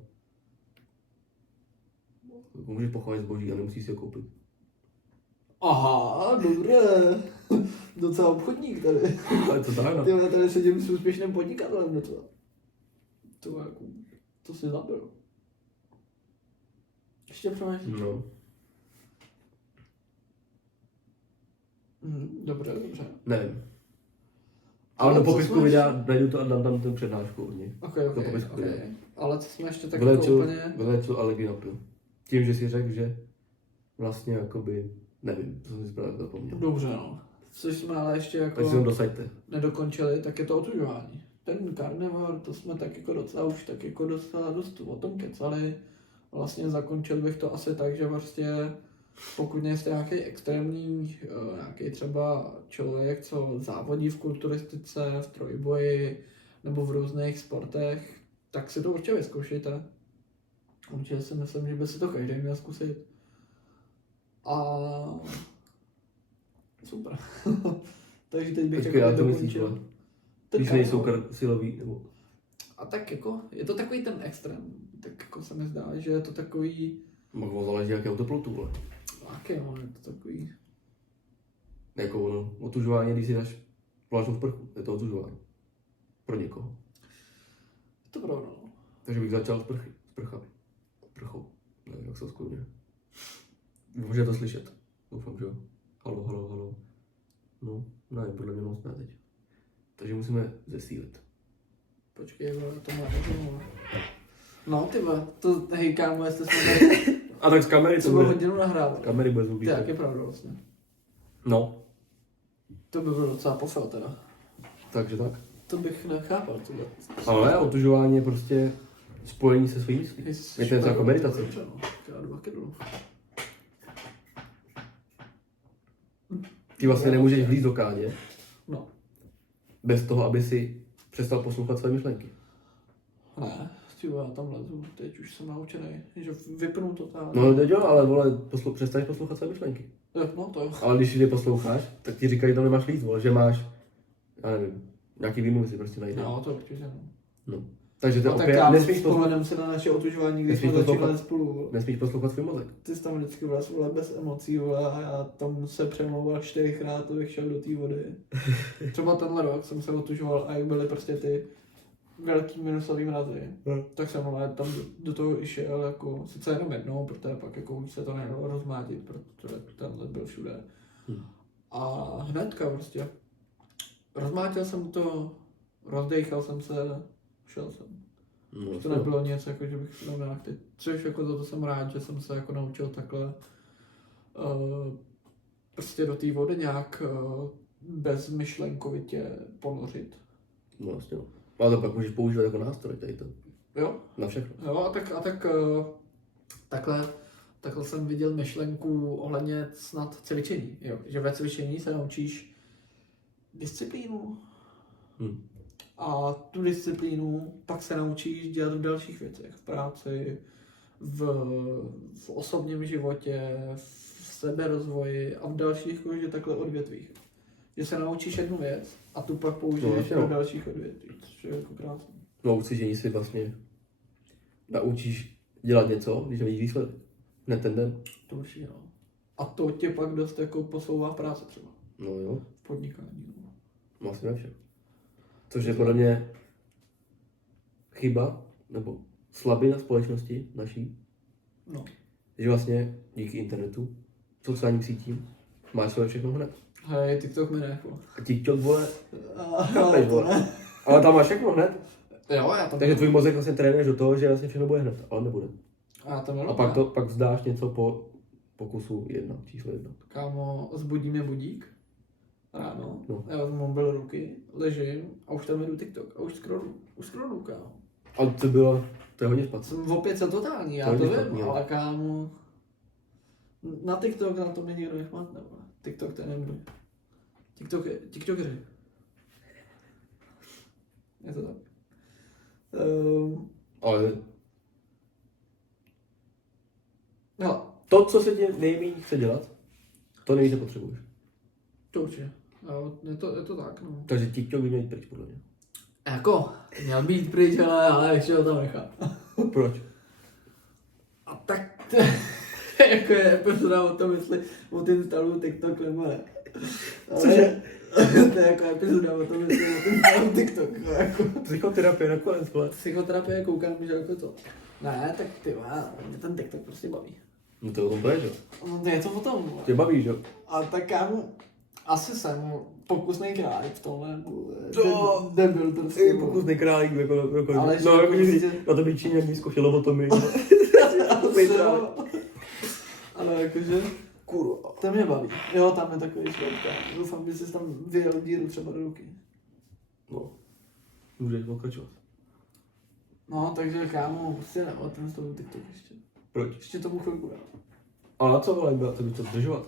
Jako můžeš pochválit zboží a nemusíš si ho koupit. Aha, dobré. Docela obchodník tady. Ale to tak, no. Ty tady sedím s úspěšným podnikatelem docela. To jako... To si zabil. Ještě přemýšlím. No. Dobře, dobře. Nevím. Ale Ale do co popisku jsme videa najdu to a dám tam ten přednášku od něj. Ok, Do popisku ok. videa. Ale co jsme ještě tak jako úplně... Vylečil alergii na pil. Tím, že si řekl, že vlastně jakoby, nevím, co jsem si právě zapomněl. Dobře, no. Což jsme ale ještě Takže jako jsem dosaďte. nedokončili, tak je to otužování. Ten karneval, to jsme tak jako docela už tak jako docela dost o tom kecali. Vlastně zakončil bych to asi tak, že vlastně pokud nejste nějaký extrémní, nějaký třeba člověk, co závodí v kulturistice, v trojboji nebo v různých sportech, tak si to určitě vyzkoušejte. Určitě si myslím, že by si to každý měl zkusit. A super. Takže teď bych Počkej, já to myslíš, dokončil. vole. Ten Když nejsou karneval. silový, nebo... A tak jako, je to takový ten extrém. Tak jako se mi zdá, že je to takový, Mohl záleží, jaké teplotu, vole. jaký no, je to takový, Jako ono, otužování, když si dáš vlážnou sprchu, je to otužování. Pro někoho. je to pravda, no. Takže bych začal sprchou. Nevím, jak se to skloňuje. Může to slyšet. Doufám, že jo. Halo. No, nevím, podle mě moc ne teď. Takže musíme zesílit. Počkej, vole, to má to. No, ty vole, to, hej kámo, jestli jsme tady A tak z kamery to třeba bude. hodinu nahrávali. Kamery bude To zvuk. je taky pravda vlastně. No, To by bylo docela posel teda. takže tak. To bych nechápal, tohle. Ale otužování je prostě spojení se svým myslí. Je to něco jako meditace. Dobře, no. Já jdu taky dolů. Ty vlastně nemůžeš vlízt do kádě No, bez toho, aby si přestal poslouchat své myšlenky. ne, já tam lezu, teď už jsem naučený, že vypnu to tam. No teď jo, ale vole, přestaneš poslouchat své myšlenky. No to jo. Ale když je posloucháš, tak ti říkají, že tam nemáš víc, vole, že máš, já nevím, nějaký výmluvy si prostě najde. No, to určitě no. No. Takže to No, tak opět, já nesmíš, vzpomenem se na naše otužování, když Nesmíš jsme začínali poslouchat. spolu. nesmíš poslouchat svůj mozek. Ty jsi tam vždycky vlastně vole bez emocí, vole, a já tam se přemlouval 4krát, abych šel do té vody. Třeba tenhle rok jsem se otužoval a jak byly prostě ty velký minusový mrazy, tak jsem vole, tam do toho i šel, jako, sice jenom jednou, protože pak jako už se to nedalo rozmátit, protože ten led byl všude. A hnedka prostě. Rozmátil jsem to, rozdechal jsem se, šel jsem. No, To nebylo nic, jako, že bych to neměl ty. Což jako za to jsem rád, že jsem se jako naučil takhle prostě do té vody nějak bezmyšlenkovitě ponořit. No vlastně no. Ale to pak můžeš používat jako nástroj tady to. Jo? Na všechno. Jo, takhle jsem viděl myšlenku ohledně snad cvičení. Jo? Že ve cvičení se naučíš disciplínu. A tu disciplínu pak se naučíš dělat v dalších věcech. V práci, v osobním životě, v seberozvoji a v dalších jakože takhle odvětvích. Že se naučíš jednu věc a tu pak použiješ No, do dalších odvětví. Což je jako krásné. No u cvičení si vlastně naučíš dělat něco, když nevidíš výsledek. Ne ten den. To určitě, no. A to tě pak dost jako posouvá v práci třeba. No jo, V podnikání. No. no asi na všem. Což je podle mě chyba, nebo slabina společnosti naší, No. že vlastně díky internetu, sociálním sítím, máš své všechno hned. Hej, TikTok mi nechlo. A TikTok, vole, Ale to ne. ale tam máš všechno hned. Jo, já tam Takže tvůj mozek vlastně trénuješ do toho, že vlastně všechno bude hned, ale nebude. Já tam A jenom pak vzdáš něco po pokusu číslo 1. Kámo, zbudí mě budík ráno, No. já vezmu mobil do ruky, ležím a už tam jdu TikTok a už scrollu, kámo. Ale to je hodně špatně. Jsem opět se totální, já To je to špatný, vím, jo. ale kámo, na TikTok na to mě nikdo nechmatne, vole. TikTok to je nebude. TikTokeři. Je to tak. Ale No, to, co se ti nejméně chce dělat, to nejvíce potřebuješ. to určitě. Jo, je to tak, no. Takže TikTok by měl jít pryč, podle mě. Jako, měl být pryč, ale ještě ho tam nechám. Proč? A tak, jako je epizoda o tom, jestli odinstaluju TikTok nebo ne. Cože? To je jako epizoda o tom, jestli odinstaluju TikTok. Jako. Psychoterapie nakonec, vole. Psychoterapie koukám, že jako to. Ne, tak ty mě ten TikTok prostě baví. No to o tom bude, že jo? No, to je to o tom, vole. Tě baví, že jo? A tak kámo, Asi jsem pokusný králík v tomhle. To- Debil prostě. Pokusný králík, jako Ale no, že jako prostě- na to by Číňani zkoušel lobotomii. Ale jakože, Kurva. to mě baví. Jo, tam je takový šlepka. Doufám, že jsi tam vyjel díru třeba do ruky. No, můžeš pokračovat. No, takže kámo, prostě nebo ten s tou TikTok ještě. Proč? Ještě tomu chvilku dál. Ale na co, vole, byla to by to zdržovat?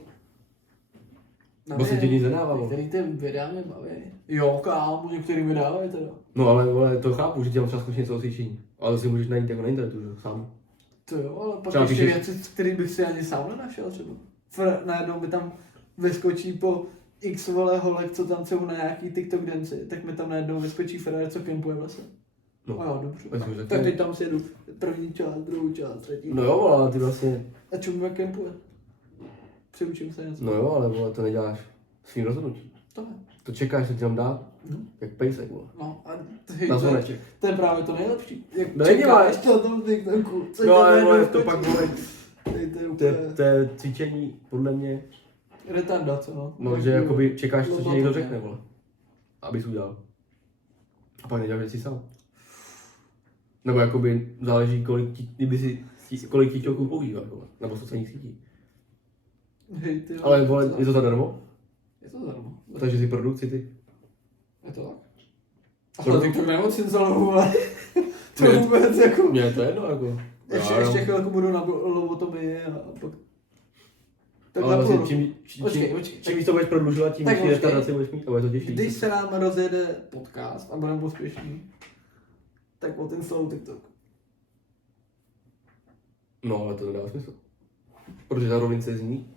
No, Bo se ti nic nedává, vole. některý ty videa mě baví. Jo, kámo, některý mi dávají teda. No ale vole, to chápu, že tě mám třeba zkusit něco o cvičení. Ale to si můžeš najít jako na internetu, že sám. To jo, ale pak Třeba ještě píšeš- věci, který bych si ani sám nenašel třeba. Najednou mi tam vyskočí po x vole holek, co tancují na nějaký TikTok danci, tak mi tam najednou vyskočí Ferrari, co kempuje v lese. No. A jo, dobře. Ať může Tak taky. teď tam si jedu první část, druhou část, třetí. No jo, vole, ale ty vlastně, A čemu jak kempuje? Přiučím se něco. no jo, ale vole, to neděláš svým rozhodnutím. To ne. To čekáš, co ti tam dá, Mhm. jak pejsek, vole. No a Na to, je, zvoneček. to je právě to nejlepší. Jak No, čekáš na tom TikToku, co No tě ale najednou vole, to skočí. pak, vole, To je to je, úplně to je cvičení, podle mě, retardace, no. no, že jakoby čekáš, co ti No, někdo to řekne, ne. vole. Abys udělal. A pak neděláš věci sám. Nebo jakoby záleží, kolik TikToků používáš, vole, nebo sociálních sítí. Hej, ty, Ale vole, je to zadarmo? Je to zadarmo. Takže si produkci ty. Je to tak? To Ale je- TikTok nemocím za ale to Ne. vůbec jako... Mně je to jedno, jako. Ještě chvilku budu na lobotomii a pak... Tak Ale na vlastně půl roku. Počkej. čím víc to budeš prodlužovat, tím Tak větší počkej. retardaci budeš mít, ale je to těžší. Když se nám rozjede podcast a budeme úspěšní, tak o ten slovo TikTok. No, ale to nedá smysl. Protože zároveň se zní,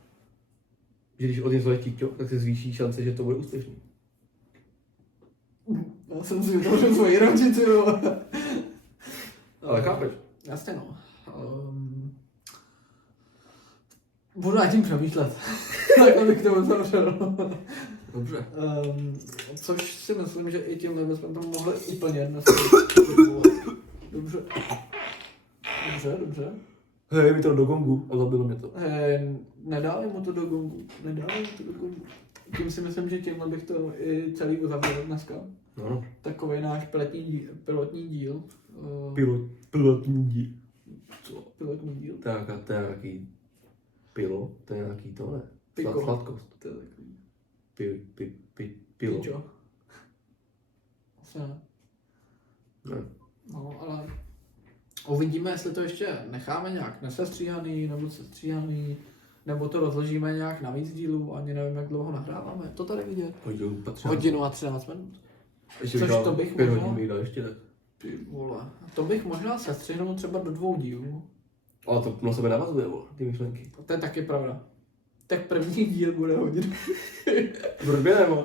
že když odinstáluješ TikTok, tak se zvýší šance, že to bude úspěšný. Já jsem si vytvořil svoji rodiči, jo. Ale chápeš? Jasně no. Budu nad tím přemýšlet. Tak abych to uzavřel. Dobře. Což si myslím, že i tímhle bychom to mohli úplně dnes. Dobře. Dobře. Hej, mi to do gongu a zabilo mě to. Nedávej mu to do gongu. Tím si myslím, že tímhle bych to i celý uzavřel dneska. No, Takový náš pilotní díl. pilotní díl. Co? Pilotní díl? To je nějaký pilo, to je nějaký to, ne? Piko. Sladkost. To je takový. Pilo. Pičo. Asi ne. Ne. No, ale uvidíme, jestli to ještě necháme nějak nesestříhaný, nebo sestříhaný, nebo to rozložíme nějak na víc dílů, ani nevím, jak dlouho nahráváme. To tady vidět. Hodinu a 13 minut. Ještě Což bych to dal bych 5 možná- hodin bych dal ještě tak. Ty vole. To bych možná sestřihnul třeba do 2 dílů. Ale to na sebe navazuje, vole, ty myšlenky. To je taky pravda. Tak první díl bude hodinu. Proč by ne, vole?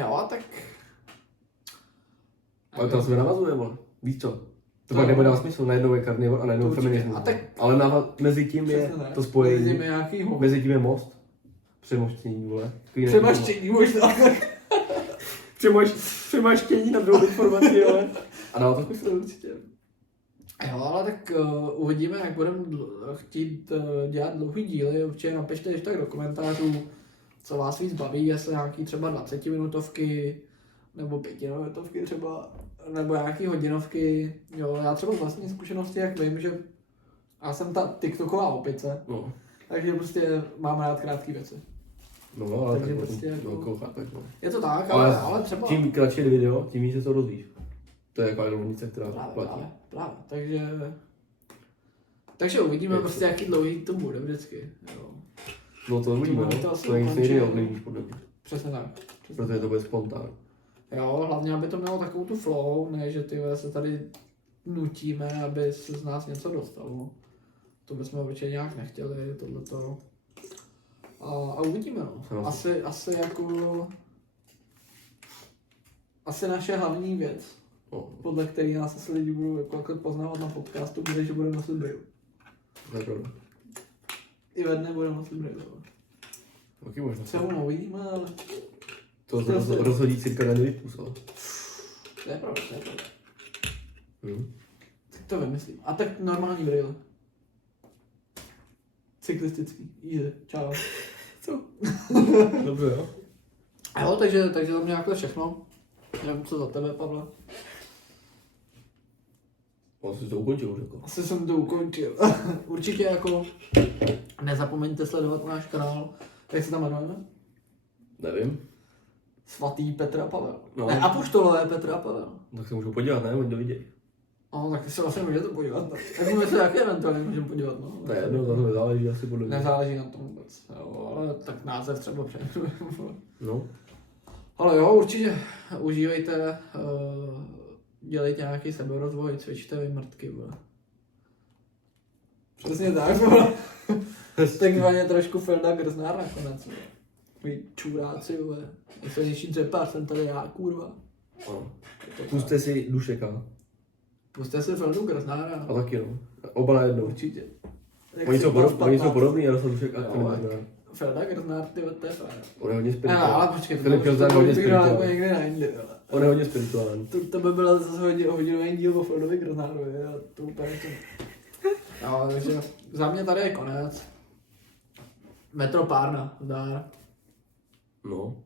Jo, tak... Ale to na sebe navazuje, vole. Víš co? To To pak nebude jo. dát smysl, najednou je karnivor a najednou To určitě. feminismus. A tak- Ale mezi tím je Přesně tak. to spojení, Mezi nějakýho mezi tím je most. Přemoštění, vole. Takový přemaštění možná. Přemaštění na druhou informaci, vole. A dává to smysl. Určitě. Jo, ale tak uvidíme, jak budeme chtít dělat dlouhý díly. Určitě napište ještě tak do komentářů, co vás víc baví, jestli nějaký třeba 20-minutovky, nebo 5-minutovky třeba, nebo nějaký hodinovky. Jo, já třeba z vlastní zkušenosti, jak vím, že já jsem ta TikToková opice, No, takže prostě mám rád krátké věci. no ale Takže tak prostě jako- velkou chápeš, no. Je to tak, Ale ale třeba... Čím kratší je video, tím víc se to rozvíš. To je jaká rovnice, která platí. Právě. Takže uvidíme Jak prostě, to- jaký dlouhý to bude vždycky. Jo. No to uvidíme, To no. asi To je nic ukončíme. nejde ovlivníš podle mě. Přesně tak. Protože to bude spontán. Jo, hlavně, aby to mělo takovou tu flow, ne, že ty se tady nutíme, aby se z nás něco dostalo. To bychom určitě nějak nechtěli, tohleto. A uvidíme, no. Asi naše hlavní věc, No, podle které nás asi lidi budou jako poznávat na podcastu, bude, že budeme nosit brýle. to je pravda. I ve dne budeme nosit brýle. Taky možná. Co uvidíme, ale To rozhodí cirkadiální rytmus, ale. to je pravda. Hm. Tak to vymyslím. A tak normální brýle. Cyklistický. Jíde. Čau. Co? Dobře, jo. Jo, takže za mě jako všechno. Nevím, co za tebe, Pavle. Asi to ukončil už jako. Asi jsem to ukončil. Určitě jako nezapomeňte sledovat náš kanál. Jak se tam jmenujeme? Nevím. Svatý Petr a Pavel. No. Ne, apoštolové Petr a Pavel. Tak se můžou podívat, ne? Oni to vidějí. No, tak se vlastně můžete podívat. Tak my se taky eventuálně můžeme podívat. No. To je jedno, za to nezáleží asi podle mě. Nezáleží na tom vůbec. Jo, ale tak název třeba přejmenujeme. No. Ale jo, určitě užívejte, dělejte nějaký seberozvoj, cvičte vy mrtky, vole. Přesně tak, vole. Takzvaně trošku Felda Grznár nakonec, vole. Vy čuráci, vole. Nejsilnější dřepář jsem tady já, kurva. Ano. Puste si Dušeka. Puste si Feldu Grznára. A taky no. Oba najednou. Určitě. Jak Oni si jsou, byl oni jsou 15. podobní, Jaroslav Dušek a Jo, Filip tak. Grznár. Felda Grznár, ty to je fajn. On je hodně Ale spirituální. počkej, Filip to Grznár je hodně bych hrál jako spirituální. někdy na jindy, vole. On je hodně spirituální. To by byla zase hodinový díl o Feldovi Grznárovi, a to úplně to... Jo, takže za mě tady je konec. Metro Párna, zdár. No.